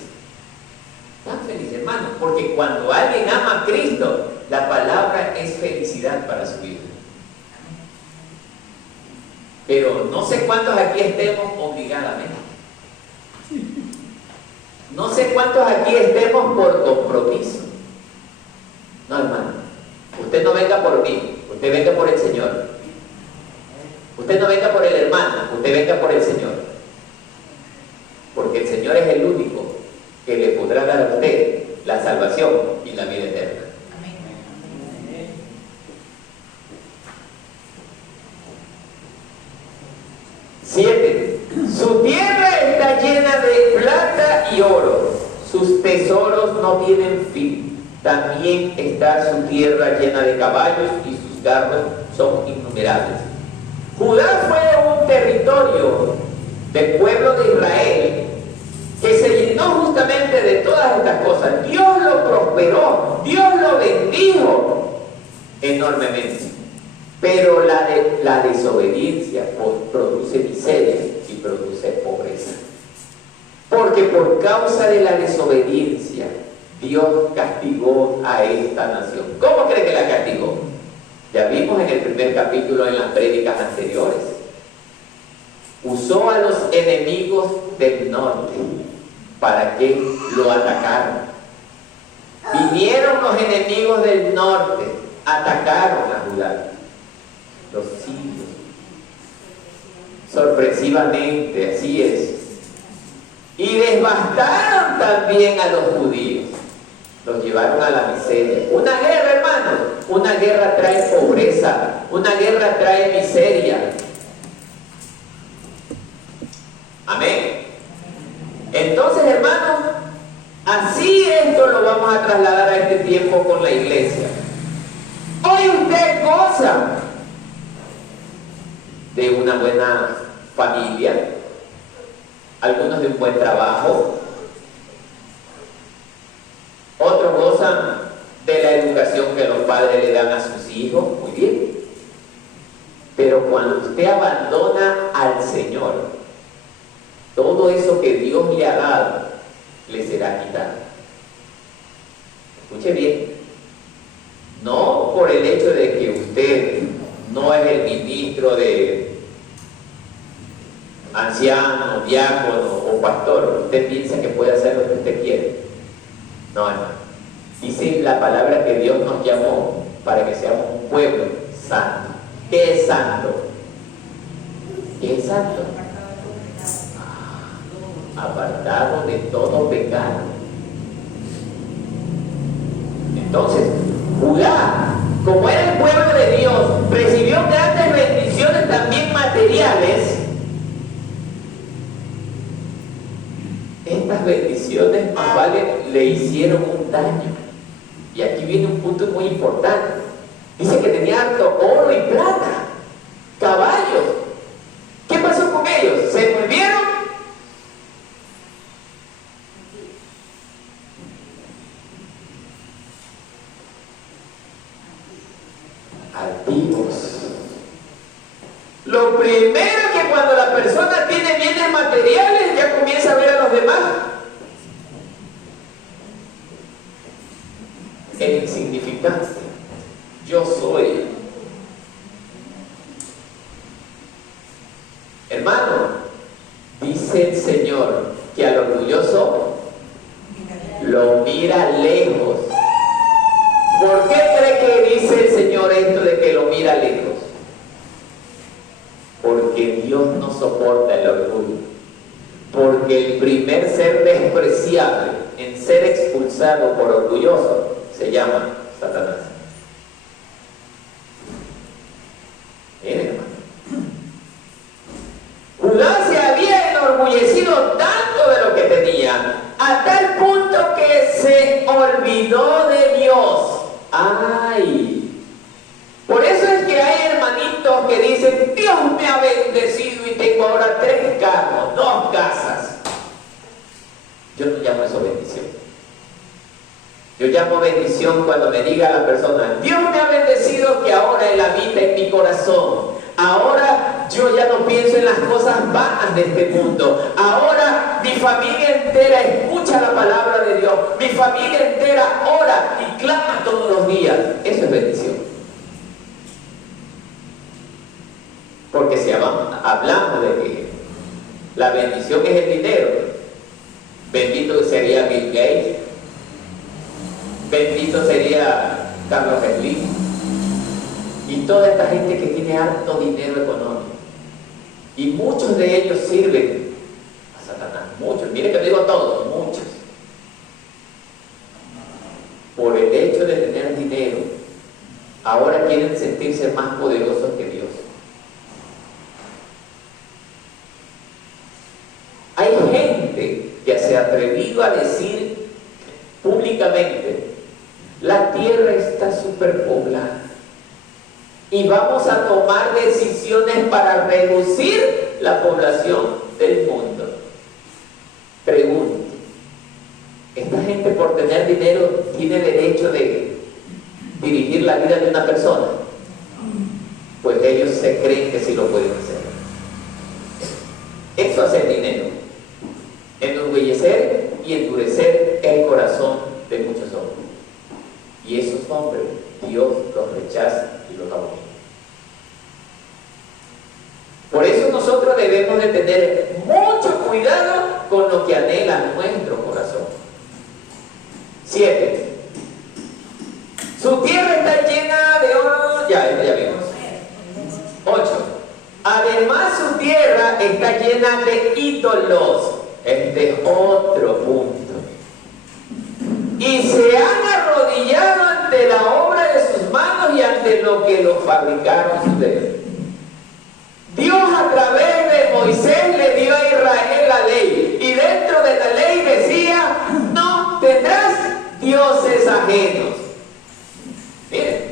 hermano, porque cuando alguien ama a Cristo, la palabra es felicidad para su vida. Pero no sé cuántos aquí estemos obligadamente. No sé cuántos aquí estemos por compromiso. No, hermano, usted no venga por mí, usted venga por el Señor. Usted no venga por el hermano, usted venga por el Señor. Porque el Señor es el único que le podrá dar a usted la salvación y la vida eterna. Amén. 7. Su tierra está llena de plata y oro, sus tesoros no tienen fin. También está su tierra llena de caballos y sus carros son innumerables. Judá fue un territorio del pueblo de Israel que se llenó justamente de todas estas cosas. Dios lo prosperó, Dios lo bendijo enormemente. Pero la desobediencia produce miseria y produce pobreza. Porque por causa de la desobediencia, Dios castigó a esta nación. ¿Cómo cree que la castigó? Ya vimos en el primer capítulo, en las prédicas anteriores. Usó a los enemigos del norte para que lo atacaran. Vinieron los enemigos del norte atacaron a Judá, los sirios, sorpresivamente, así es, y devastaron también a los judíos, los llevaron a la miseria. Una guerra, hermano, una guerra trae pobreza, una guerra trae miseria. Amén. Entonces, hermanos, así esto lo vamos a trasladar a este tiempo con la iglesia. Hoy usted goza de una buena familia, algunos de un buen trabajo, otros gozan de la educación que los padres le dan a sus hijos, muy bien. Pero cuando usted abandona al Señor, todo eso que Dios le ha dado, le será quitado. Escuche bien, no por el hecho de que usted no es el ministro de anciano, diácono o pastor, usted piensa que puede hacer lo que usted quiere. No, hermano. Dice la palabra que Dios nos llamó para que seamos un pueblo santo. ¿Qué es santo? ¿Qué es santo? Apartado de todo pecado. Entonces, Judá, como era el pueblo de Dios, recibió grandes bendiciones también materiales. Estas bendiciones más vale le hicieron un daño. Y aquí viene un punto muy importante. Dice que tenía harto oro y plata, caballos. ¿Qué pasó con ellos? ¿Se volvieron? Altivos. Lo primero que cuando la persona tiene bienes materiales ya comienza a ver a los demás en insignificancia. Yo soy. Hermano, dice el Señor que al orgulloso lo mira lejos. ¿Por qué cree que dice el Señor esto de que lo mira lejos? Porque Dios no soporta el orgullo. Porque el primer ser despreciable en ser expulsado por orgulloso se llama Satanás. Miren, hermano. Judá se había enorgullecido tanto de lo que tenía, a tal punto que se olvidó de Dios. ¡Ay! Por eso es que hay hermanitos que dicen: Dios me ha bendecido y tengo ahora 3 carros, 2 casas. Yo no llamo eso bendición. Yo llamo bendición cuando me diga la persona: Dios me ha bendecido que ahora Él habita en mi corazón. Ahora yo ya no pienso en las cosas vanas de este mundo. Ahora mi familia entera escucha la palabra de Dios. Mi familia entera ora y clama todos los días. Eso es bendición. Porque si hablamos de que la bendición es el dinero, bendito sería Bill Gates, bendito sería Carlos Slim y toda esta gente que tiene harto dinero económico. Y muchos de ellos sirven a Satanás. Muchos, mire que no digo todos, muchos. Por el hecho de tener dinero, ahora quieren sentirse más poderosos que Dios. Hay gente que se ha atrevido a decir públicamente: la tierra está superpoblada y vamos a tomar decisiones para reducir la población del mundo. Pregunto, ¿esta gente por tener dinero tiene derecho de dirigir la vida de una persona? Pues ellos se creen que sí lo pueden hacer. Eso hace el dinero: enorgullecer y endurecer el corazón de muchos hombres. Y esos hombres Dios los rechaza y los abomina. Por eso nosotros debemos de tener mucho cuidado con lo que anhela nuestro corazón. 7. Su tierra está llena de ya vimos. 8. Además su tierra está llena de ídolos. Este es otro punto. Y se han arrodillado ante la obra de sus manos y ante lo que los fabricaron sus dedos. Dios a través de Moisés le dio a Israel la ley. Y dentro de la ley decía, no tendrás dioses ajenos. Miren.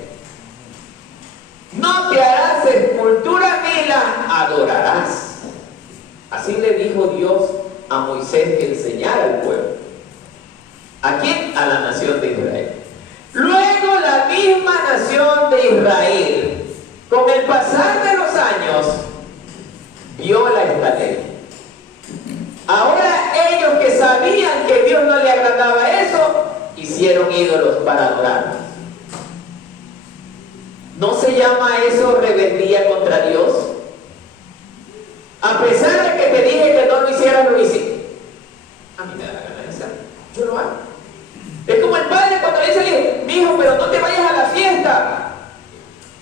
No te harás escultura ni la adorarás. Así le dijo Dios a Moisés que enseñara al pueblo. ¿A quién? A la nación de Israel. Luego la misma nación de Israel, con el pasar de los años, viola esta ley. Ahora ellos que sabían que Dios no le agradaba eso, hicieron ídolos para adorarlos. ¿No se llama eso rebeldía contra Dios? A pesar de que te dije que no lo hicieras, lo hice. A mí me da la gana de hacerlo. Yo lo hago. Es como el padre cuando le dice al hijo, mi hijo, pero no te vayas a la fiesta.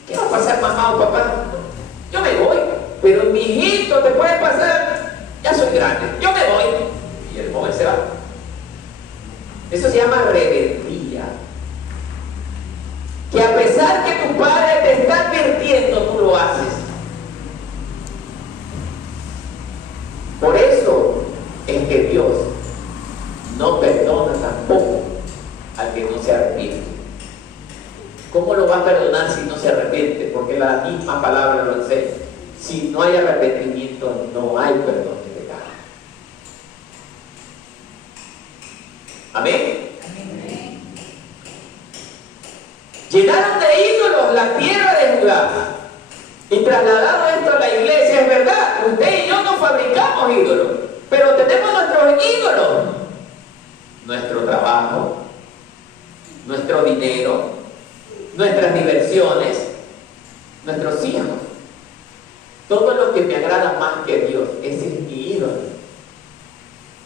¿Qué va a pasar, mamá o papá? Yo me voy. Pero mi hijito, te puede pasar. Ya soy grande. Yo me voy. Y el joven se va. Eso se llama rebeldía. Que a pesar que tu padre te está advirtiendo, tú lo haces. Por eso es que Dios no perdona tampoco al que no se arrepiente. ¿Cómo lo va a perdonar si no se arrepiente? Porque la misma palabra lo enseña. Si no hay arrepentimiento, no hay perdón de pecado. Amén. Llenaron de ídolos la tierra de Judá y trasladaron esto a la iglesia. Es verdad, usted y yo no fabricamos ídolos, pero tenemos nuestros ídolos. Nuestro trabajo, nuestro dinero, nuestras diversiones, nuestros hijos. Todo lo que me agrada más que Dios, ese es mi ídolo.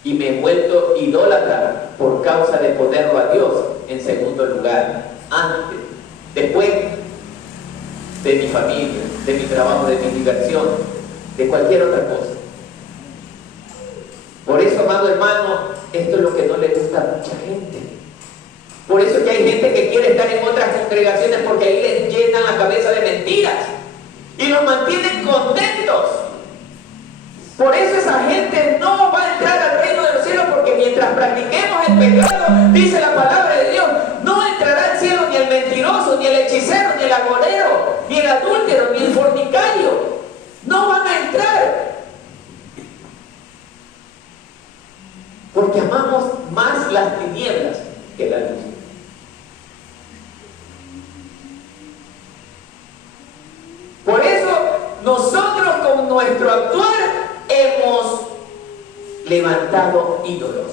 Y me he vuelto idólatra por causa de ponerlo a Dios en segundo lugar, antes. Después de mi familia, de mi trabajo, de mi diversión, de cualquier otra cosa. Por eso, amado hermano, esto es lo que no le gusta a mucha gente. Por eso es que hay gente que quiere estar en otras congregaciones porque ahí les llenan la cabeza de mentiras y los mantienen contentos. Por eso esa gente no va a entrar al reino de los cielos, porque mientras practiquemos el pecado, dice la palabra de Dios, no entrará al cielo ni el mentiroso, ni el hechicero, ni el agorero, ni el adúltero, ni el fornicario. No van a entrar. Porque amamos más las tinieblas que la luz. Por eso nosotros con nuestro actuar hemos levantado ídolos.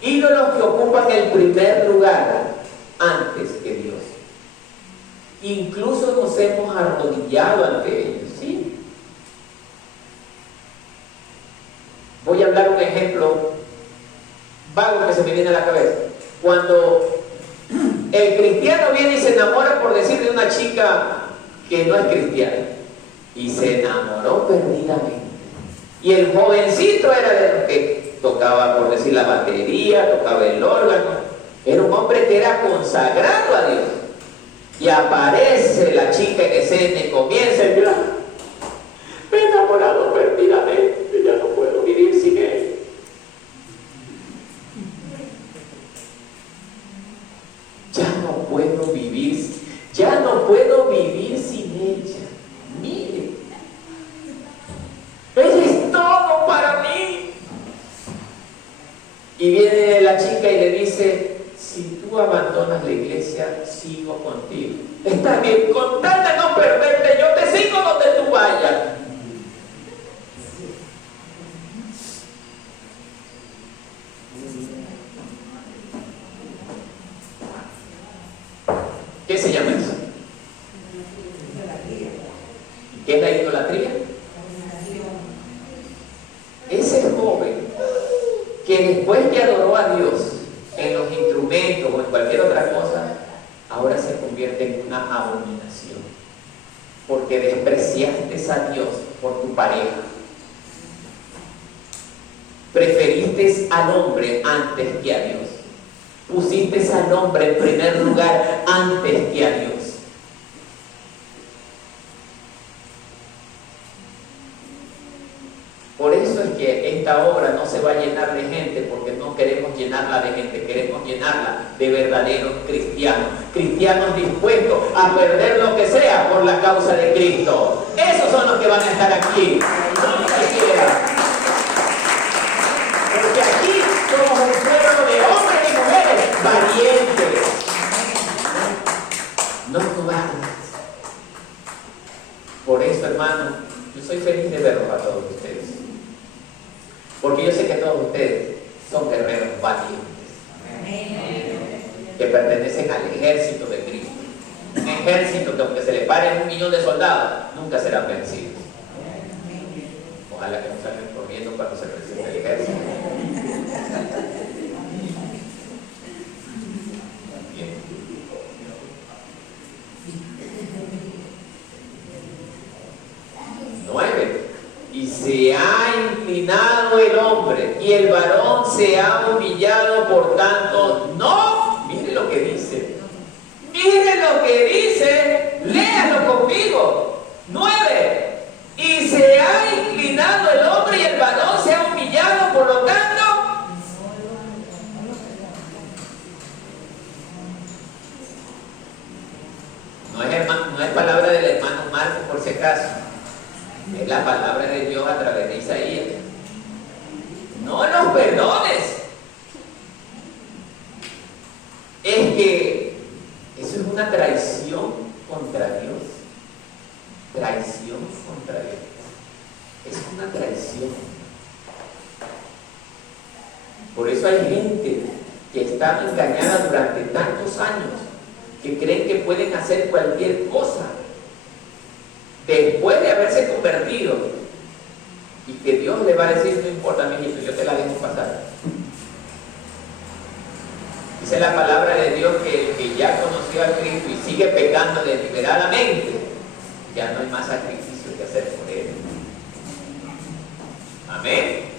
Ídolos que ocupan el primer lugar antes que Dios. Incluso nos hemos arrodillado ante ellos, ¿sí? Voy a hablar un ejemplo vago que se me viene a la cabeza. Cuando el cristiano viene y se enamora, por decir, de una chica que no es cristiana, y se enamoró perdidamente, y el jovencito era de los que tocaba, por decir, la batería, tocaba el órgano, era un hombre que era consagrado a Dios, y aparece la chica en escena y comienza el plan. Me he enamorado perdidamente, ya no puedo vivir sin él. Ya no puedo vivir sin ella. Mire, ella es todo para mí. Y viene la chica y le dice, si tú abandonas la iglesia, sigo contigo. Está bien, con tal de no perderte, yo te sigo donde tú vayas. ¿Qué se llama eso? ¿Qué es la idolatría? Ese joven que después que adoró a Dios en los instrumentos o en cualquier otra cosa, ahora se convierte en una abominación. porque despreciaste a Dios por tu pareja. Preferiste al hombre antes que a Dios. Pusiste al hombre en primer lugar antes que a Dios. Por eso es que esta obra no se va a llenar de gente, porque no queremos llenarla de gente, queremos llenarla de verdaderos cristianos, cristianos dispuestos a perder lo que sea por la causa de Cristo. Esos son los que van a estar aquí, no cualquiera. Porque aquí somos un pueblo de hombres y mujeres valientes, no cobardes. Por eso, hermano, yo soy feliz de verlos a todos ustedes. Porque yo sé que todos ustedes son guerreros valientes, que pertenecen al ejército de Cristo. Un ejército que aunque se le paren 1.000.000 de soldados, nunca serán vencidos. Ojalá que no salgan corriendo cuando se presente el ejército. Bien. 9. Y se ha inclinado el hombre y el varón se ha humillado, por tanto, no. Mire lo que dice. Mire lo que dice. Léalo conmigo. 9. Y se ha inclinado el hombre y el varón se ha humillado, por lo tanto. No es palabra del hermano Marcos, por si acaso. Es la palabra de Dios a través de Isaías. No los perdones. Es que eso es una traición contra Dios. Traición contra Dios. Es una traición. Por eso hay gente que está engañada durante tantos años, que creen que pueden hacer cualquier cosa después de haberse convertido, y que Dios le va a decir: no importa, mijito, yo te la dejo pasar. Dice la palabra de Dios que el que ya conoció a Cristo y sigue pecando deliberadamente, ya no hay más sacrificio que hacer por él. Amén.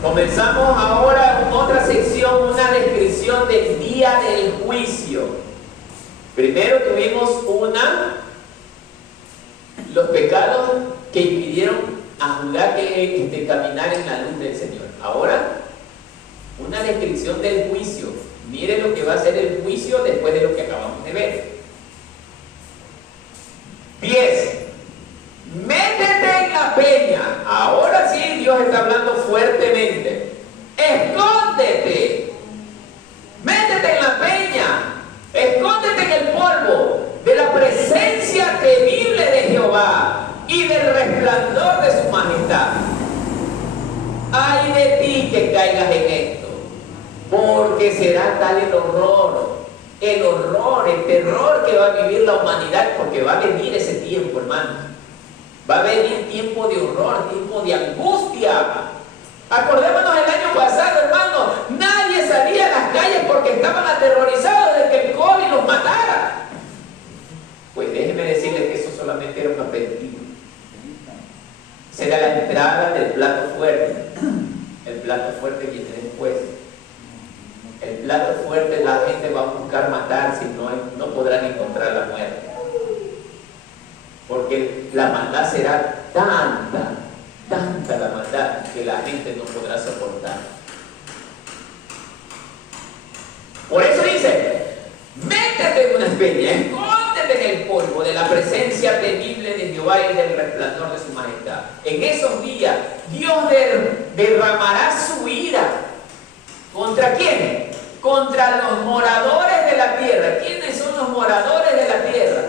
Comenzamos ahora con otra sección, una descripción del día del juicio. Primero tuvimos los pecados que impidieron a Judá que caminar en la luz del Señor. Ahora, una descripción del juicio. Mire lo que va a ser el juicio después de lo que acabamos de ver. 10. Métete en la peña. Ahora sí, Dios está hablando fuertemente. Escóndete. Métete en la peña. Escóndete en el polvo de la presencia temible de Jehová y del resplandor de su majestad. Ay de ti que caigas en esto, porque será tal el horror, el terror que va a vivir la humanidad, porque va a venir ese tiempo, hermanos. Va a venir tiempo de horror, tiempo de angustia. Acordémonos el año pasado, hermanos, nadie salía a las calles porque estaban aterrorizados de que el COVID los matara. Pues déjenme decirles que eso solamente era un aperitivo. Será la entrada del plato fuerte. El plato fuerte viene después. El plato fuerte, la gente va a buscar matarse y no podrán encontrar la muerte. Porque la maldad será tanta la maldad que la gente no podrá soportar. Por eso dice: métete en una peña, escóndete en el polvo de la presencia temible de Jehová y del resplandor de su majestad. En esos días Dios derramará su ira. ¿Contra quién? Contra los moradores de la tierra. ¿Quiénes son los moradores de la tierra?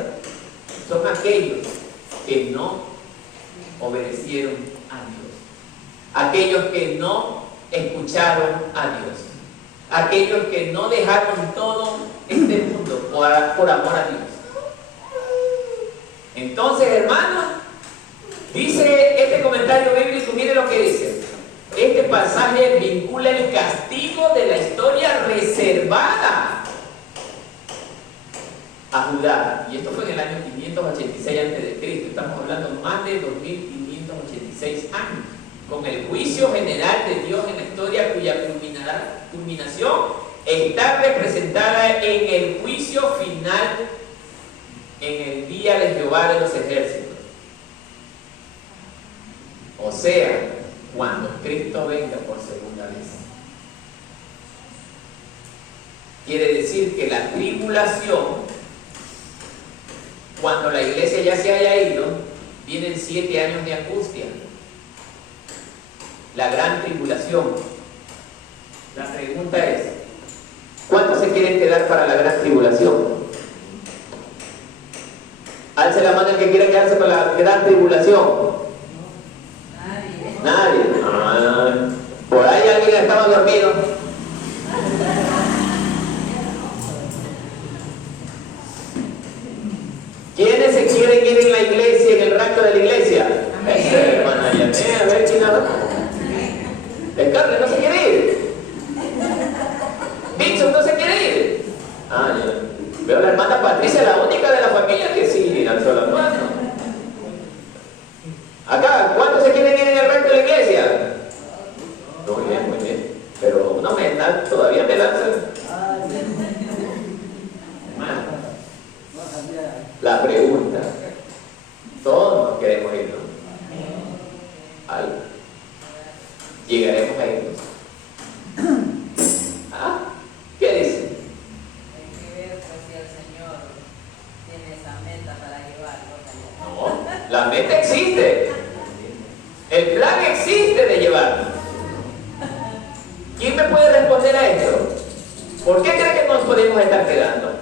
Son aquellos que no obedecieron a Dios, aquellos que no escucharon a Dios, aquellos que no dejaron todo este mundo por amor a Dios. Entonces, hermanos, dice este comentario bíblico, mire lo que dice. Este pasaje vincula el castigo de la historia reservada a Judá, y esto fue en el año 586 a.C., estamos hablando más de 2586 años, con el juicio general de Dios en la historia, cuya culminación está representada en el juicio final en el día de Jehová de los ejércitos. O sea, cuando Cristo venga por segunda vez. Quiere decir que la tribulación, cuando la iglesia ya se haya ido, vienen 7 años de angustia. La gran tribulación. La pregunta es, ¿cuántos se quieren quedar para la gran tribulación? Alce la mano el que quiera quedarse para la gran tribulación. Nadie. Por ahí alguien estaba dormido. ¿Quiénes se quieren ir en la iglesia, en el rapto de la iglesia? Hermana Yané, a ver quién habla. El Carles no se quiere ir. Dixon no se quiere ir. Veo a la hermana Patricia, la única de la familia que sí alzó la mano. Acá, ¿cuántos se quieren ir en el rapto de la iglesia? Muy bien, muy bien. Pero no me dan, todavía me lanzan. La pregunta, todos nos queremos ir, ¿no? Llegaremos a irnos. ¿Qué dice? Hay que ver pues, si el Señor tiene esa meta para llevarlo. No, la meta existe. El plan existe de llevarlo. ¿Quién me puede responder a esto? ¿Por qué cree que nos podemos estar quedando?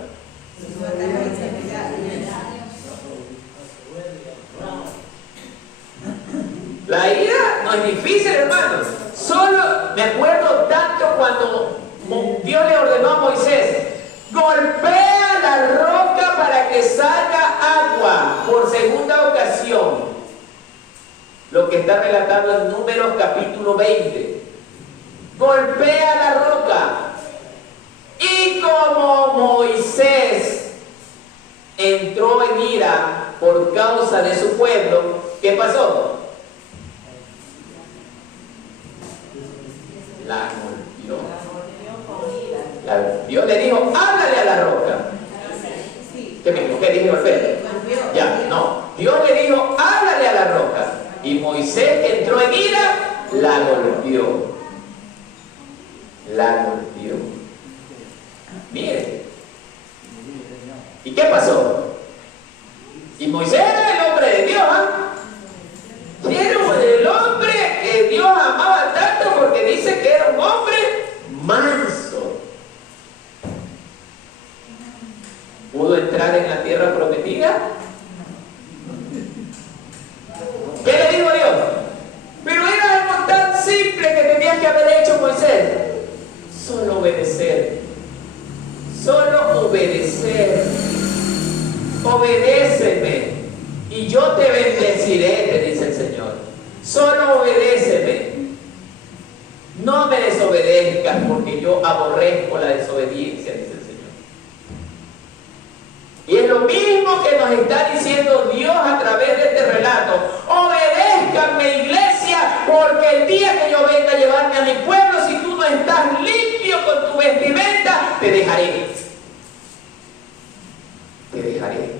La ira no es difícil, hermanos. Solo me acuerdo tanto cuando Dios le ordenó a Moisés: golpea la roca para que salga agua, por segunda ocasión. Lo que está relatado en Números capítulo 20. Golpea la roca. Y como Moisés entró en ira por causa de su pueblo, ¿qué pasó? La golpeó. Dios le dijo: háblale a la roca. ¿Qué mismo? ¿Qué dijo el Pedro? Ya, no. Dios le dijo: háblale a la roca. Y Moisés, que entró en ira, la golpeó. La golpeó. Mire. ¿Y qué pasó? Y Moisés era el hombre de Dios, Era el hombre que Dios amaba tanto, porque dice que era un hombre manso. ¿Pudo entrar en la tierra prometida? ¿Qué le dijo Dios? Pero era algo tan simple que tenía que haber hecho Moisés. Solo obedecer. Solo obedecer. Obedéceme y yo te bendeciré, te dice el Señor. Solo obedéceme. No me desobedezcas, porque yo aborrezco la desobediencia, dice el Señor. Y es lo mismo que nos está diciendo Dios a través de este relato. Obedézcanme, iglesia, porque el día que yo venga a llevarme a mi pueblo, si tú no estás limpio con tu vestimenta, te dejaré. Te dejaré.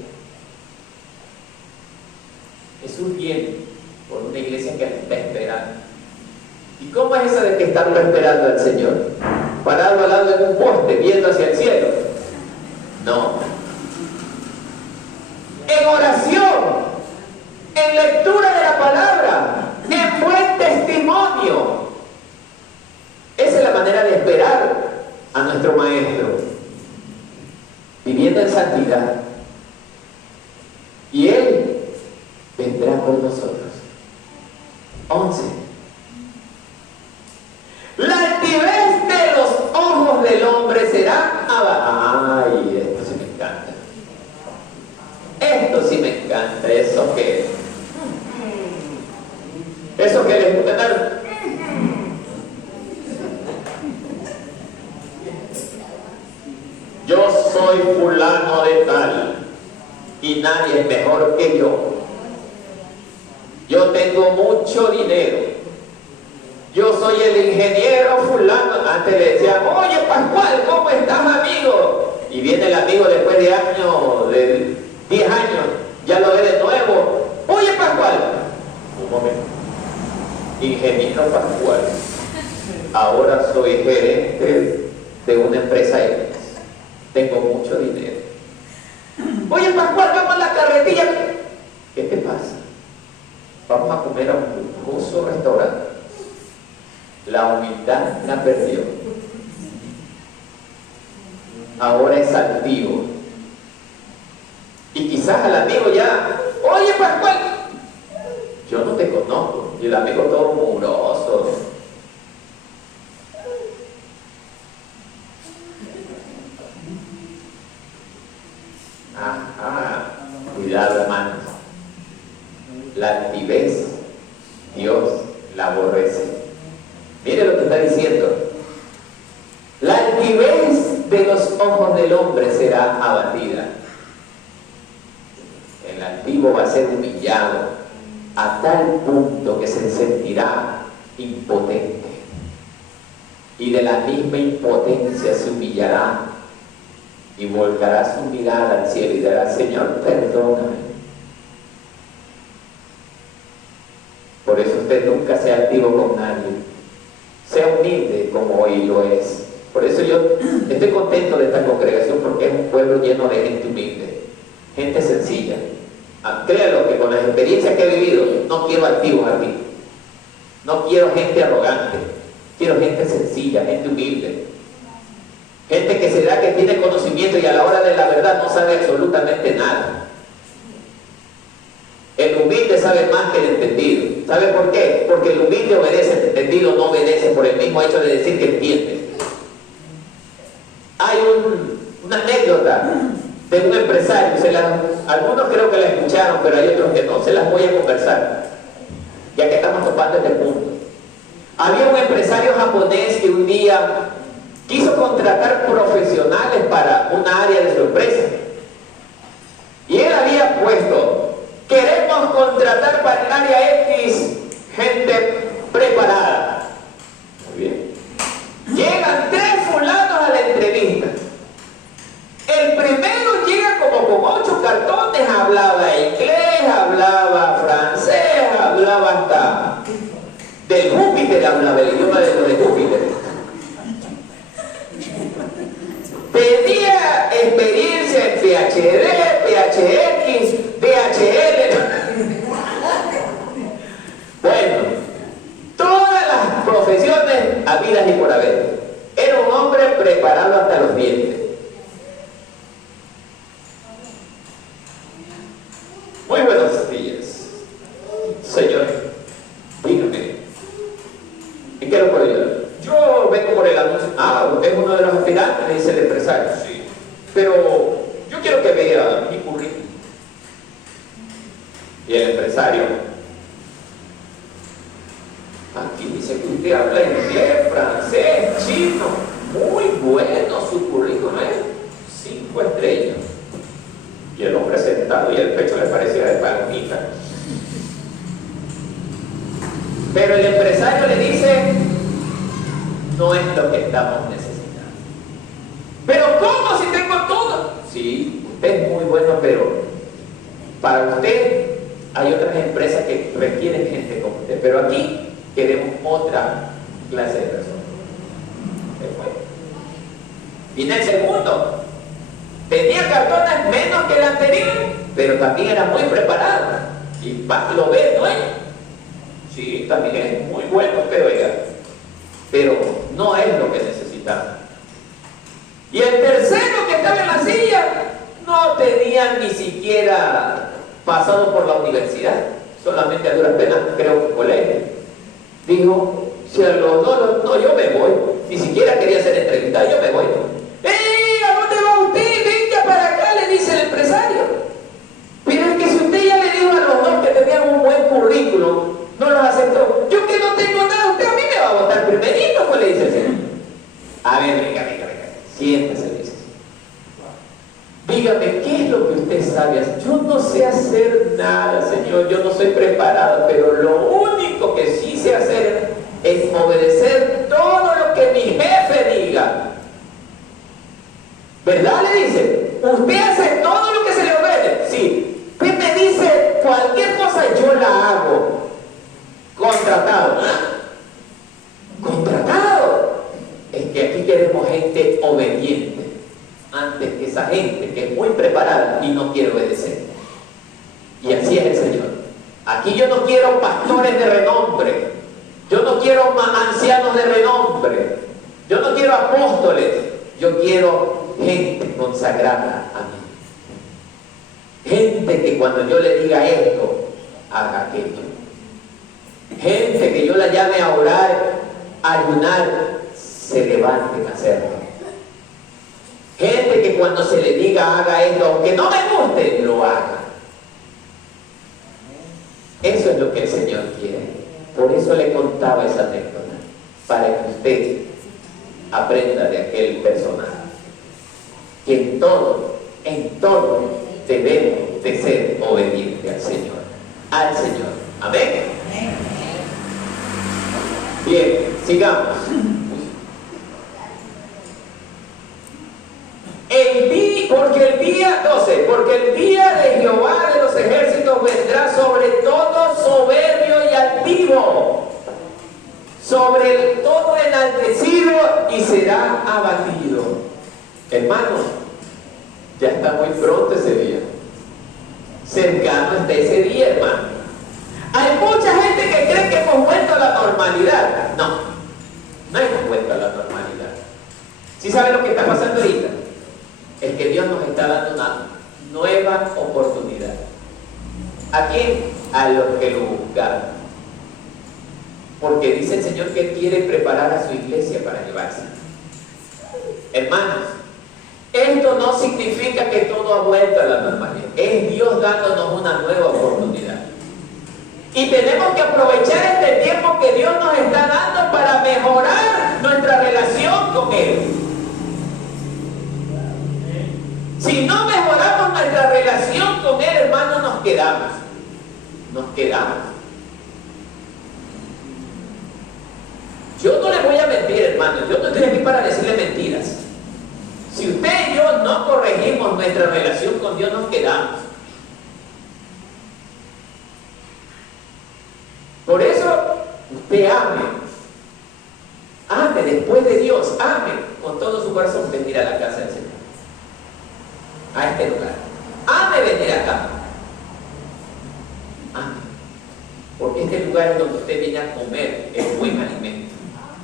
Jesús viene por una iglesia que le está esperando. ¿Y cómo es esa de que estarlo esperando al Señor? ¿Parado al lado de un poste, viendo hacia el cielo? No. En oración, en lectura de la palabra, en buen testimonio. Esa es la manera de esperar a nuestro Maestro, viviendo en santidad. Y Él vendrá por nosotros. 11. La altivez de los ojos del hombre será abajo. Ay, esto sí me encanta. Esto sí me encanta. Eso que les gusta dar. Yo soy fulano de tal y nadie es mejor que yo. Yo tengo mucho dinero. Yo soy el ingeniero fulano. Antes le decían, oye Pascual, ¿cómo estás, amigo? Y viene el amigo después de años, de 10 años, ya lo ve de nuevo. Oye Pascual, un momento, ingeniero Pascual, ahora soy gerente de una empresa X, tengo mucho dinero. Oye Pascual, vamos a la carretilla. ¿Qué te pasa? Vamos a comer a un lujoso restaurante. La humildad la perdió. Ahora es altivo. Y quizás al amigo ya, oye Pascual, yo no te conozco. Y el amigo todo mugroso. Ajá, cuidado hermanos. La altivez, Dios la aborrece. Mire lo que está diciendo. La altivez de los ojos del hombre será abatida. El altivo va a ser humillado a tal punto que se sentirá impotente. Y de la misma impotencia se humillará y volcará su mirada al cielo y dirá, Señor, perdóname. Por eso usted nunca sea altivo con nadie. Sea humilde como hoy lo es. Por eso yo estoy contento de esta congregación, porque es un pueblo lleno de gente humilde, gente sencilla. Créalo que con las experiencias que he vivido, no quiero altivos aquí. No quiero gente arrogante. Quiero gente sencilla, gente humilde. Gente que se da que tiene conocimiento y a la hora de la verdad no sabe absolutamente nada. El humilde sabe más que el entendido. ¿Sabe por qué? Porque el humilde obedece, el entendido no obedece por el mismo hecho de decir que entiende. Hay una anécdota de un empresario, algunos creo que la escucharon, pero hay otros que no, se las voy a conversar, ya que estamos topando este punto. Había un empresario japonés que un día quiso contratar profesionales para una área de su empresa. Y él había puesto, queremos contratar para el área X gente preparada. Muy bien. Llegan 3 fulanos a la entrevista. El primero llega como con 8 cartones, hablaba inglés, hablaba francés, hablaba hasta del Júpiter, hablaba el idioma de los de Júpiter. Tenía experiencia en PhD, PHX, DHL. Bueno, todas las profesiones habidas y por haber. Era un hombre preparado hasta los dientes. Muy buenos días, señor. Dígame, ¿en qué lo puedo ayudar? Yo vengo por el anuncio. ¿Es uno de los aspirantes? Me dice el empresario. Sí. Pero yo quiero que vea mi currículum. Y el empresario, aquí dice que usted habla inglés, francés, chino. Muy bueno su currículum, ¿eh? 5 estrellas. Y el hombre sentado y el pecho le parecía de palomita. Pero el empresario le dice, no es lo que estamos necesitando. Pero ¿cómo si tengo todo? Sí, usted es muy bueno, pero para usted hay otras empresas que requieren gente como usted. Pero aquí queremos otra clase de personas. Viene el segundo. Tenía cartones menos que el anterior, pero también era muy preparado. Y lo ve, ¿no es? Sí, también es muy bueno, pero no es lo que necesitaba. Y el tercero que estaba en la silla no tenía ni siquiera pasado por la universidad, solamente a duras penas, creo que colegio. Dijo, si a los dos, no, yo me voy. Ni siquiera quería ser entrevistado, yo me voy. ¿A dónde va usted? Venga para acá, le dice el empresario. Pero es que si usted ya le dijo a los dos que tenían un buen currículum, no los aceptó. Yo que no tengo nada, usted a mí me va a votar primerito, pues le dice el señor. A ver, venga. Siéntese, le dice. dígame, ¿qué es lo que usted sabe hacer? Yo no sé hacer nada, Señor, yo no soy preparado, pero lo único que sí sé hacer es obedecer todo lo que mi jefe diga. ¿Verdad? Le dice, usted hace todo lo que se le ordene. Sí, usted me dice cualquier cosa, yo la hago. Contratado. Contratado. Es que aquí queremos gente obediente antes que esa gente que es muy preparada y no quiere obedecer. Y así es el Señor. Aquí yo no quiero pastores de renombre, yo no quiero ancianos de renombre, yo no quiero apóstoles, yo quiero gente consagrada a mí. Gente que cuando yo le diga esto, haga aquello. Gente que yo la llame a orar, a ayunar, se levanten a hacerlo. Gente que cuando se le diga haga esto, aunque no me guste, lo haga. Eso es lo que el Señor quiere. Por eso le contaba esa anécdota, para que usted aprenda de aquel personaje. Que en todo debemos de ser obedientes al Señor. Al Señor. Amén. Bien, sigamos. Porque el día de Jehová de los ejércitos vendrá sobre todo soberbio y altivo, sobre el todo enaltecido y será abatido. Hermanos, ya está muy pronto ese día. Cercano está ese día, hermano. Hay mucha gente que cree que hemos vuelto a la normalidad. No hemos vuelto a la normalidad. ¿Sí saben lo que está pasando ahorita? Es que Dios nos está dando una nueva oportunidad. ¿A quién? A los que lo buscaron. Porque dice el Señor que quiere preparar a su iglesia para llevarse. Hermanos, esto no significa que todo ha vuelto a la normalidad. Es Dios dándonos una nueva oportunidad. Y tenemos que aprovechar este tiempo que Dios nos está dando para mejorar nuestra relación con Él. Si no mejoramos nuestra relación con Él, hermano, nos quedamos. Yo no le voy a mentir, hermano. Yo no estoy aquí para decirle mentiras. Si usted y yo no corregimos nuestra relación con Dios, nos quedamos. Por eso, usted ame después de Dios, ame con todo su corazón venir a la casa del Señor, a este lugar. Ame venir acá. Ame. Porque este lugar es donde usted viene a comer el buen alimento.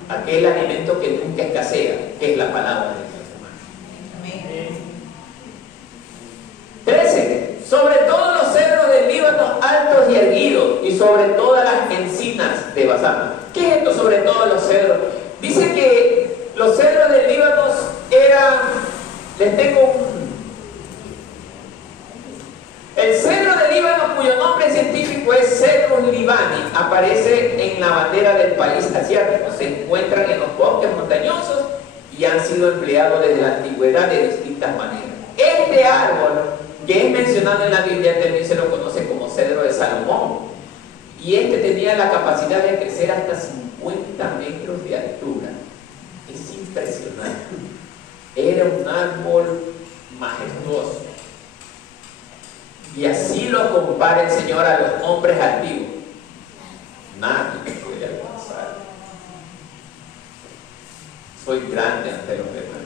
Aquel alimento que nunca escasea, que es la palabra de Dios, hermano. 13. Sobre todos los cedros del Líbano altos y erguidos, y sobre todas las encinas de Basán. ¿Qué es esto sobre todos los cedros? Dice que los cedros del Líbano eran, les tengo el cedro del Líbano, cuyo nombre científico es Cedrus libani, aparece en la bandera del país asiático. Se encuentran en los bosques montañosos y han sido empleados desde la antigüedad de distintas maneras. Este árbol, que es mencionado en la Biblia, también se lo conoce como cedro de Salomón. Y este tenía la capacidad de crecer hasta 50 metros de altura. Es impresionante. Era un árbol majestuoso. Y así lo compara el Señor a los hombres altivos. Nadie me puede alcanzar. Soy grande ante los demás.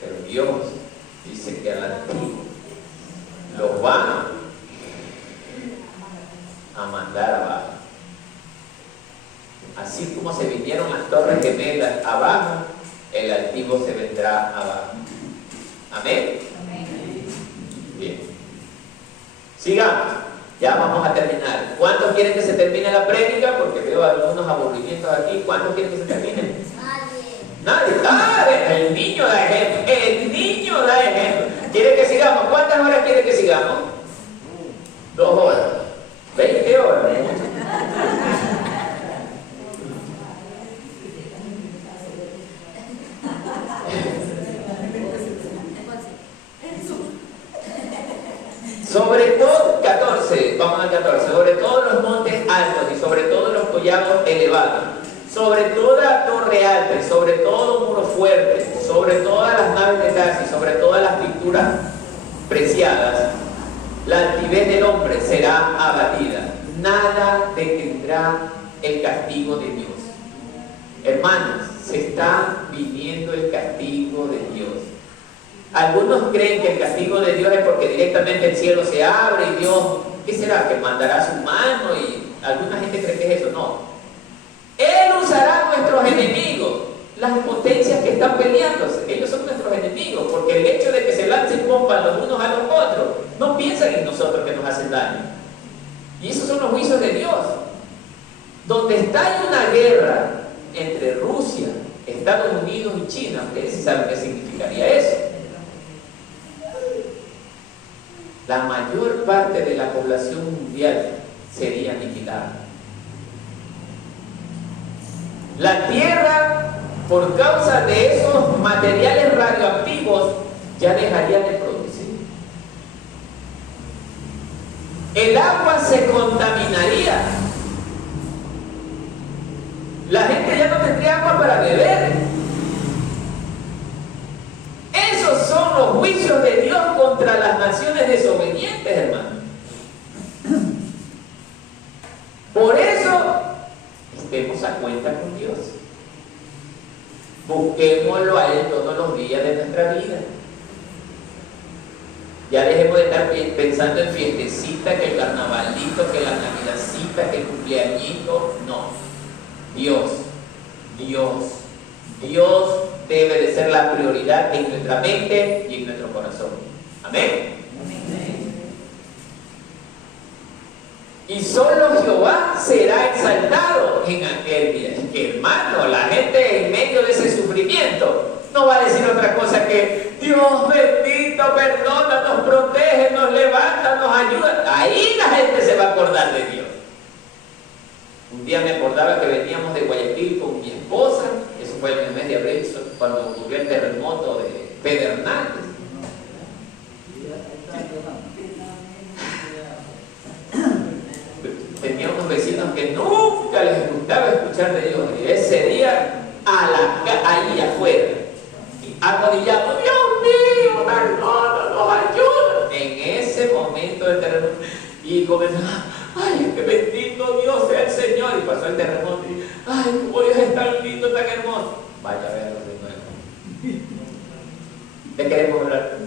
Pero Dios dice que al antiguo lo van a mandar abajo. Así como se vinieron las torres gemelas abajo, el altivo se vendrá abajo. Amén. Bien. Sigamos, ya vamos a terminar. ¿Cuántos quieren que se termine la prédica? Porque veo algunos aburrimientos aquí. ¿Cuántos quieren que se termine? Nadie. El niño da ejemplo. El niño da ejemplo. ¿Quiere que sigamos? ¿Cuántas horas quiere que sigamos? 2 horas. 20 horas. elevado, sobre toda torre alta, y sobre todo muro fuerte, sobre todas las naves de Tarsis, sobre todas las pinturas preciadas, la altivez del hombre será abatida. Nada detendrá el castigo de Dios. Hermanos, se está viniendo el castigo de Dios. Algunos creen que el castigo de Dios es porque directamente el cielo se abre y Dios, ¿qué será? Que mandará su mano, y alguna gente cree que es eso. No. Él usará a nuestros enemigos, las potencias que están peleándose. Ellos son nuestros enemigos, porque el hecho de que se lancen bombas los unos a los otros, no piensan en nosotros que nos hacen daño. Y esos son los juicios de Dios. Donde está una guerra entre Rusia, Estados Unidos y China, ustedes saben qué significaría eso. La mayor parte de la población mundial sería aniquilada. La Tierra, por causa de esos materiales radioactivos, ya dejaría de producir. El agua se contaminaría. La gente ya no tendría agua para beber. Esos son los juicios de Dios contra las naciones desobedientes, hermano. Por eso, estemos a cuenta con Dios. Busquémoslo a Él todos los días de nuestra vida. Ya dejemos de estar pensando en fiestecita, que el carnavalito, que la navidadcita, que el cumpleañito. No. Dios debe de ser la prioridad en nuestra mente y en nuestro corazón. Amén. Y solo Jehová será exaltado en aquel día. Que, hermano, la gente en medio de ese sufrimiento no va a decir otra cosa que Dios bendito, perdona, nos protege, nos levanta, nos ayuda. Ahí la gente se va a acordar de Dios. Un día me acordaba que veníamos de Guayaquil con mi esposa, eso fue en el mes de abril, cuando ocurrió el terremoto de Pedernales. Tenía unos vecinos que nunca les gustaba escuchar de Dios, y ese día ahí afuera, arrodillados, Dios mío, perdona, nos ayuda. En ese momento del terremoto, y comenzaba, ay, que bendito Dios sea el Señor, y pasó el terremoto, y ay, hoy es tan lindo, tan hermoso. Vaya a verlo de nuevo. ¿Te queremos hablar?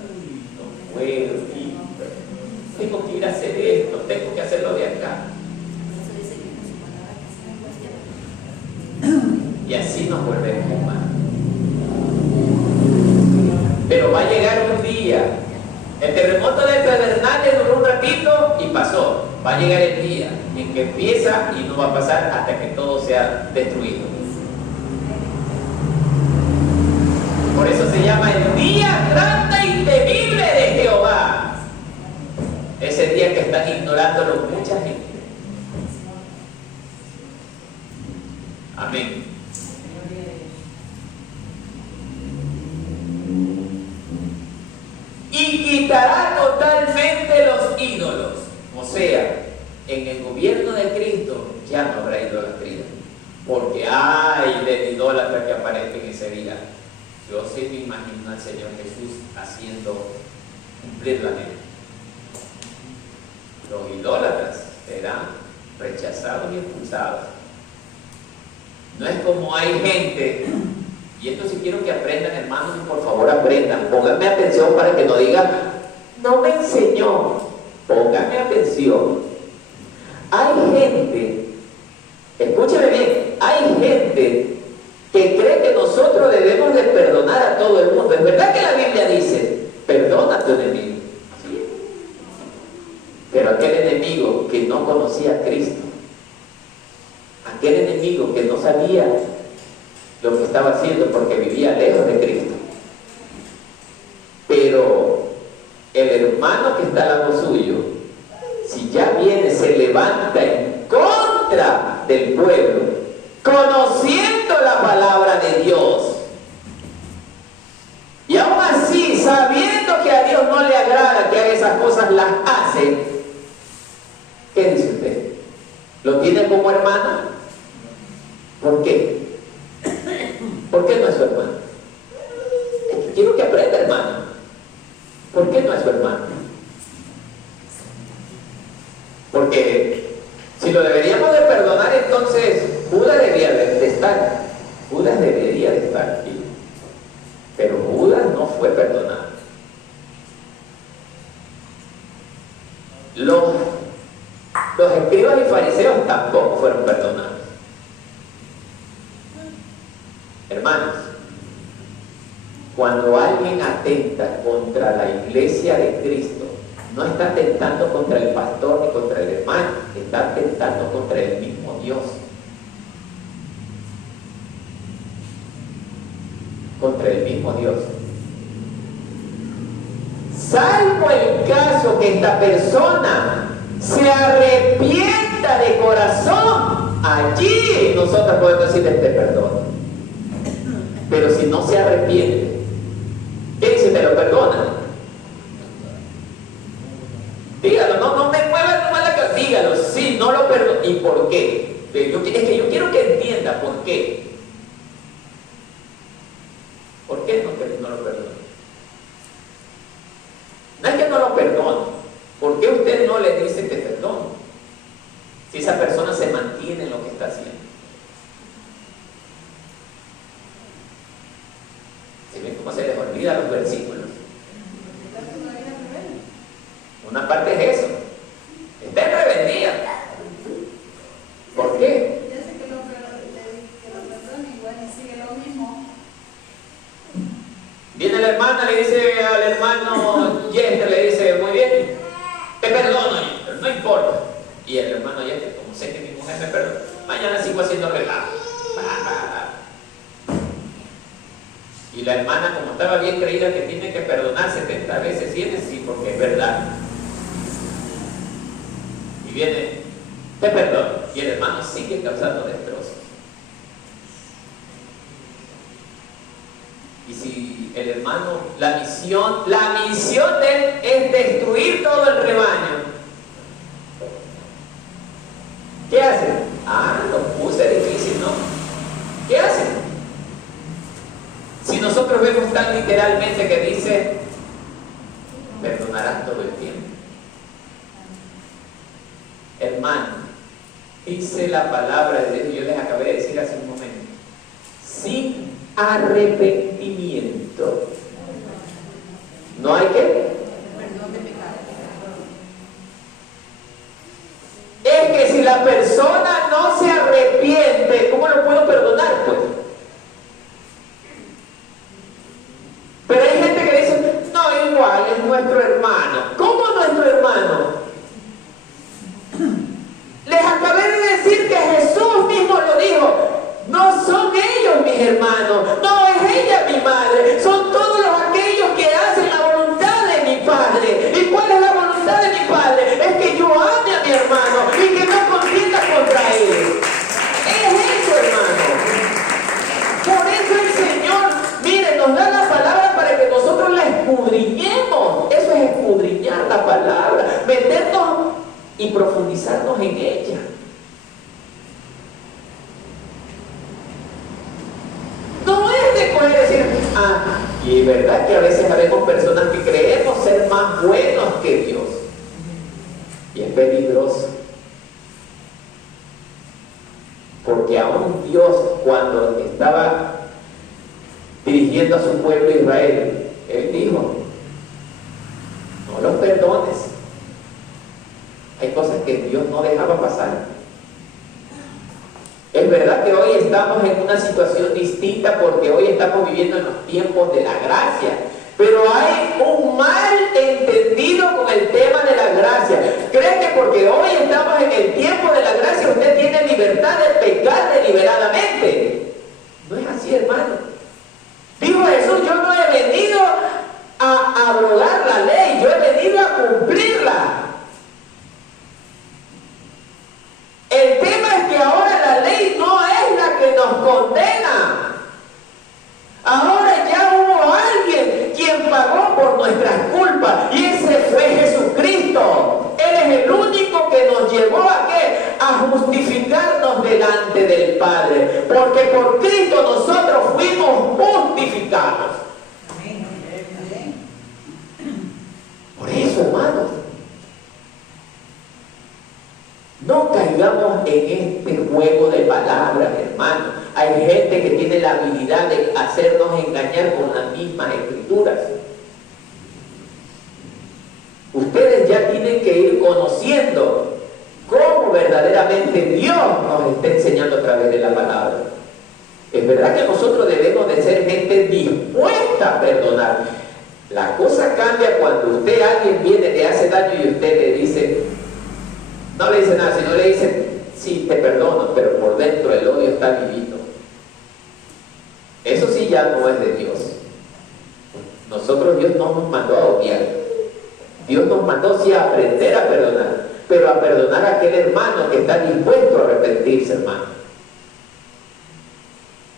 No puedo, hijo. Tengo que ir a hacer esto, tengo que hacerlo de acá. Y así nos volvemos humanos. Pero va a llegar un día. El terremoto de Pedernales duró un ratito y pasó. Va a llegar el día en que empieza y no va a pasar hasta que todo sea destruido. Por eso se llama el día grande y temible de Jehová. Ese día que están ignorándolo mucha gente. Amén. Y quitará totalmente los ídolos. O sea, en el gobierno de Cristo ya no habrá idolatría. Porque hay del idólatra que aparece en ese día. Yo sí me imagino al Señor Jesús haciendo cumplir la ley. Los idólatras serán rechazados y expulsados. No es como hay gente, y esto sí quiero que aprendan, hermanos, y por favor aprendan, pónganme atención para que no digan, no me enseñó, pónganme atención. Hay gente, escúcheme bien, hay gente que cree que nosotros debemos de perdonar a todo el mundo. Es verdad que la Biblia dice, perdona a tu enemigo, ¿sí? Pero aquel enemigo que no conocía a Cristo, aquel enemigo que no sabía lo que estaba haciendo porque vivía lejos de Cristo, pero el hermano que está al lado suyo, si ya viene, se levanta en contra del pueblo, conociendo la palabra de Dios, y aún así, sabiendo que a Dios no le agrada que haga esas cosas, las hace. ¿Qué dice usted? ¿Lo tiene como hermano? ¿Por qué? ¿Por qué no es su hermano? Quiero que aprenda, hermano. ¿Por qué no es su hermano? Porque si lo deberíamos de perdonar, entonces Judas debería de estar. Judas debería de estar aquí. Pero Judas no fue perdonado. Los escribas y fariseos tampoco fueron perdonados. Hermanos, cuando alguien atenta contra la iglesia de Cristo, no está atentando contra el pastor ni contra el hermano, está atentando contra el mismo Dios. Contra el mismo Dios. Salvo el caso que esta persona se arrepienta de corazón, allí nosotros podemos decirle te perdono. Pero si no se arrepiente, ¿qué dice? ¿Te lo perdona? Dígalo, no me mueva nomás la cabeza, dígalo, sí, no lo perdono. ¿Y por qué? Es que yo quiero que entienda por qué. ¿Por qué no lo perdona? No es que no lo perdone. ¿Por qué usted no le dice te perdono? Si esa persona se mantiene en lo que está haciendo. ¿Se ven cómo se les olvida los versículos? Una parte es eso. Está en rebeldía. ¿Por qué? Viene la hermana, le dice al hermano Yester, le dice, muy bien, te perdono, pero no importa. Y el hermano Yester, como sé que mi mujer me perdona, mañana sigo haciendo relajo. Y la hermana, como estaba bien creída que tiene que perdonar 70 veces 100, sí, porque es verdad. Y viene, te perdono. Y el hermano sigue causando destrozos. Y si el hermano, la misión de él es destruir todo el rebaño, ¿qué hace? Lo puse difícil, ¿no? ¿Qué hace? Si nosotros vemos tan literalmente que dice, perdonarás todo el tiempo. Hermano, dice la palabra de Dios, yo les acabé de decir hace un momento, sin arrepentimiento no hay ¿qué? Perdón de pecado. Es que si la persona no se arrepiente, ¿cómo lo puedo perdonar, pues? Pero hay gente que dice, no, igual, es nuestro hermano. ¿Cómo nuestro hermano? Les acabé de decir que Jesús mismo lo dijo. No son ellos mis hermanos, no es ella mi madre, son todos aquellos que hacen la voluntad de mi Padre. ¿Y cuál es la voluntad de mi Padre? Es que yo ame a mi hermano y que no contienda contra él. Es eso, hermano. Por eso el Señor, mire, nos da la palabra para que nosotros la escudriñemos. Eso es escudriñar la palabra, meternos y profundizarnos en ella. No es de coger decir, y es verdad que a veces habemos personas que creemos ser más buenos que Dios. Y es peligroso. Porque aún Dios, cuando estaba dirigiendo a su pueblo Israel, Él dijo, no los perdones. Hay cosas que Dios no dejaba pasar. Es verdad que hoy estamos en una situación distinta porque hoy estamos viviendo en los tiempos de la gracia, pero hay un mal entendido con el tema de la gracia. ¿Creen que porque hoy estamos en el tiempo de la gracia usted tiene libertad de pecar deliberadamente? No es así, hermano. Dijo Jesús, yo no he venido a abrogar la ley, yo he venido a cumplirla. El tema es que ahora la ley no es la que nos condena. Ahora ya hubo alguien quien pagó por nuestras culpas y ese fue Jesucristo. Él es el único que nos llevó a ¿qué? A justificarnos delante del Padre. Hay gente que tiene la habilidad de hacernos engañar con las mismas escrituras. Ustedes ya tienen que ir conociendo cómo verdaderamente Dios nos está enseñando a través de la palabra. Es verdad que nosotros debemos de ser gente dispuesta a perdonar. La cosa cambia cuando alguien viene, le hace daño y usted le dice, no le dice nada, sino le dice, sí, te perdono, pero por dentro el odio está vivito. Eso sí ya no es de Dios. Dios no nos mandó a odiar. Dios nos mandó sí a aprender a perdonar, pero a perdonar a aquel hermano que está dispuesto a arrepentirse, hermano.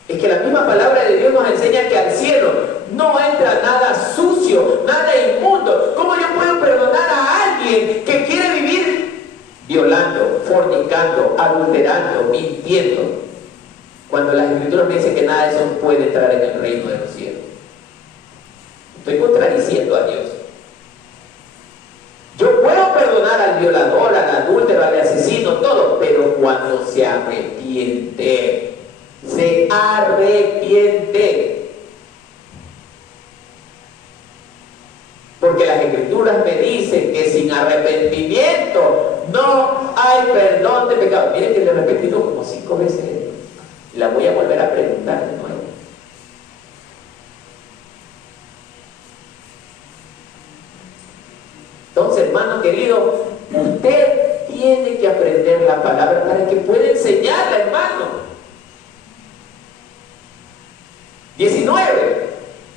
Es que la misma palabra de Dios nos enseña que al cielo no entra nada sucio, nada inmundo. ¿Cómo yo puedo perdonar a alguien que quiere vivir violando, fornicando, adulterando, mintiendo? Cuando las escrituras me dicen que nada de eso puede entrar en el reino de los cielos. Estoy contradiciendo a Dios. Yo puedo perdonar al violador, al adúltero, al asesino, todo, pero cuando se arrepiente. Se arrepiente. Porque las escrituras me dicen que sin arrepentimiento no hay perdón de pecado. Miren que le he repetido como 5 veces. La voy a volver a preguntar de nuevo. Entonces, hermano querido, usted tiene que aprender la palabra para que pueda enseñarla, hermano. 19.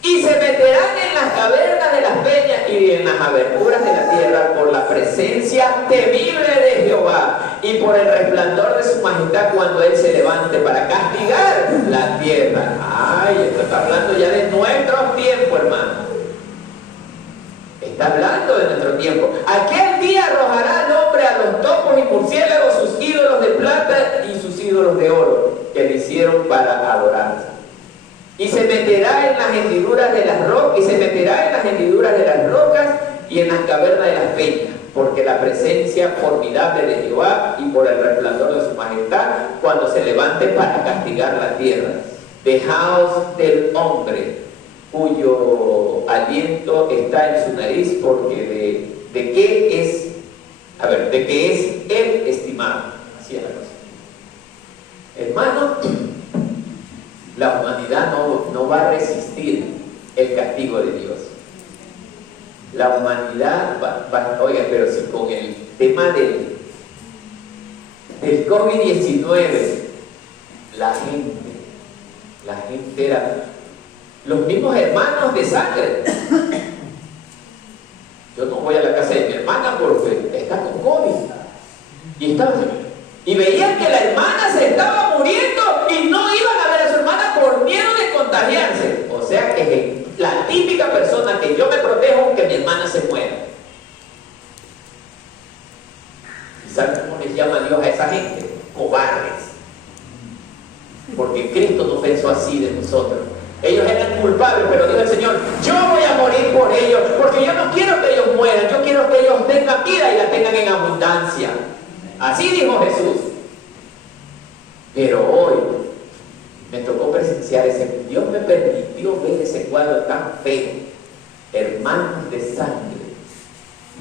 Y se meterán en las cavernas de las peñas y en las aberturas de la tierra por la presencia temible de Jehová y por el resplandor de su majestad cuando Él se levante para castigar la tierra. Ay, esto está hablando ya de nuestro tiempo, hermano. Está hablando de nuestro tiempo. Aquel día arrojará al hombre a los topos y murciélagos, sus ídolos de plata y sus ídolos de oro que le hicieron para adorarse. Y se meterá en las hendiduras de las rocas, y en las cavernas de las peñas, porque la presencia formidable de Jehová y por el resplandor de su majestad, cuando se levante para castigar la tierra. Dejaos del hombre, cuyo aliento está en su nariz, porque de qué es él estimado. Así es la cosa. Hermano, la humanidad no va a resistir el castigo de Dios. La humanidad oiga, pero si con el tema del COVID-19, la gente era los mismos hermanos de sangre. Yo no voy a la casa de mi hermana porque está con COVID. Y veían que la hermana se estaba muriendo y no iban a ver a su hermana por miedo de contagiarse. O sea que es la típica persona que yo me protejo aunque mi hermana se muera. ¿Y saben cómo les llama Dios a esa gente? Cobardes. Porque Cristo no pensó así de nosotros. Ellos eran culpables, pero dijo el Señor, yo voy a morir por ellos, porque yo no quiero que ellos mueran, yo quiero que ellos tengan vida y la tengan en abundancia. Así dijo Jesús. Pero hoy me tocó presenciar Dios me permitió ver ese cuadro tan feo. Hermanos de sangre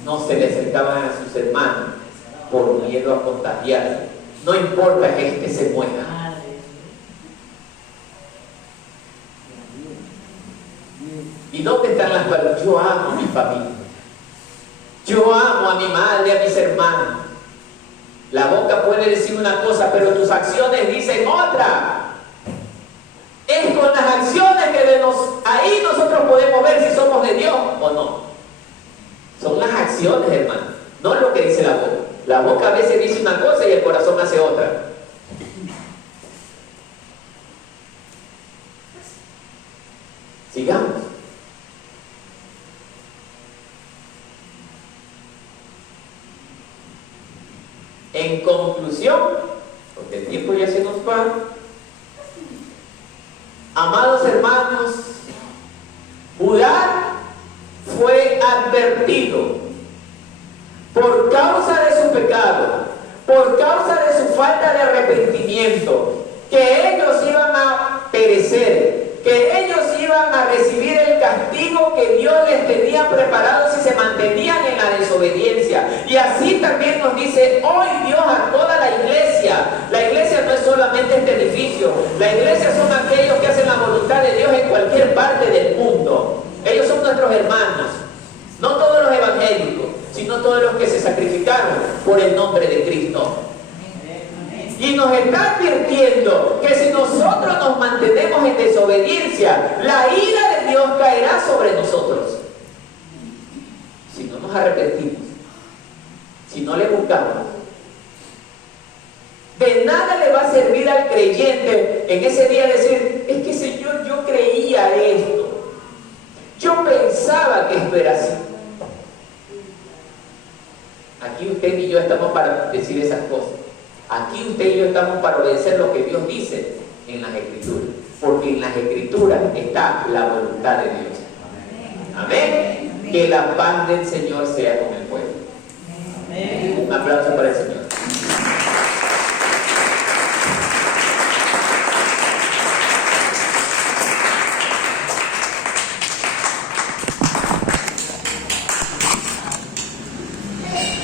no se le acercaban a sus hermanos por miedo a contagiarse. No importa que este se muera. ¿Y dónde están las palabras? Yo amo a mi familia. Yo amo a mi madre, a mis hermanos. La boca puede decir una cosa, pero tus acciones dicen otra. Es con las acciones que ahí nosotros podemos ver si somos de Dios o no. Son las acciones, hermano, no lo que dice la boca. La boca a veces dice una cosa y el corazón hace otra. Sigamos. En conclusión, porque el tiempo ya se nos va, amados hermanos, Judá fue advertido por causa de su pecado, por causa de su falta de arrepentimiento, que ellos iban a castigo que Dios les tenía preparado si se mantenían en la desobediencia. Y así también nos dice hoy Dios a toda la iglesia. La iglesia no es solamente este edificio. La iglesia son aquellos que hacen la voluntad de Dios en cualquier parte del mundo. Ellos son nuestros hermanos. No todos los evangélicos, sino todos los que se sacrificaron por el nombre de Cristo. Y nos está advirtiendo que si nosotros nos mantenemos en desobediencia, la ira de Dios caerá sobre nosotros. Si no nos arrepentimos, si no le buscamos, de nada le va a servir al creyente en ese día decir, es que Señor, yo creía esto, yo pensaba que esto era así. Aquí usted y yo estamos para decir esas cosas. Aquí usted y yo estamos para obedecer lo que Dios dice en las Escrituras. Porque en las Escrituras está la voluntad de Dios. Amén. Que la paz del Señor sea con el pueblo. Un aplauso para el Señor.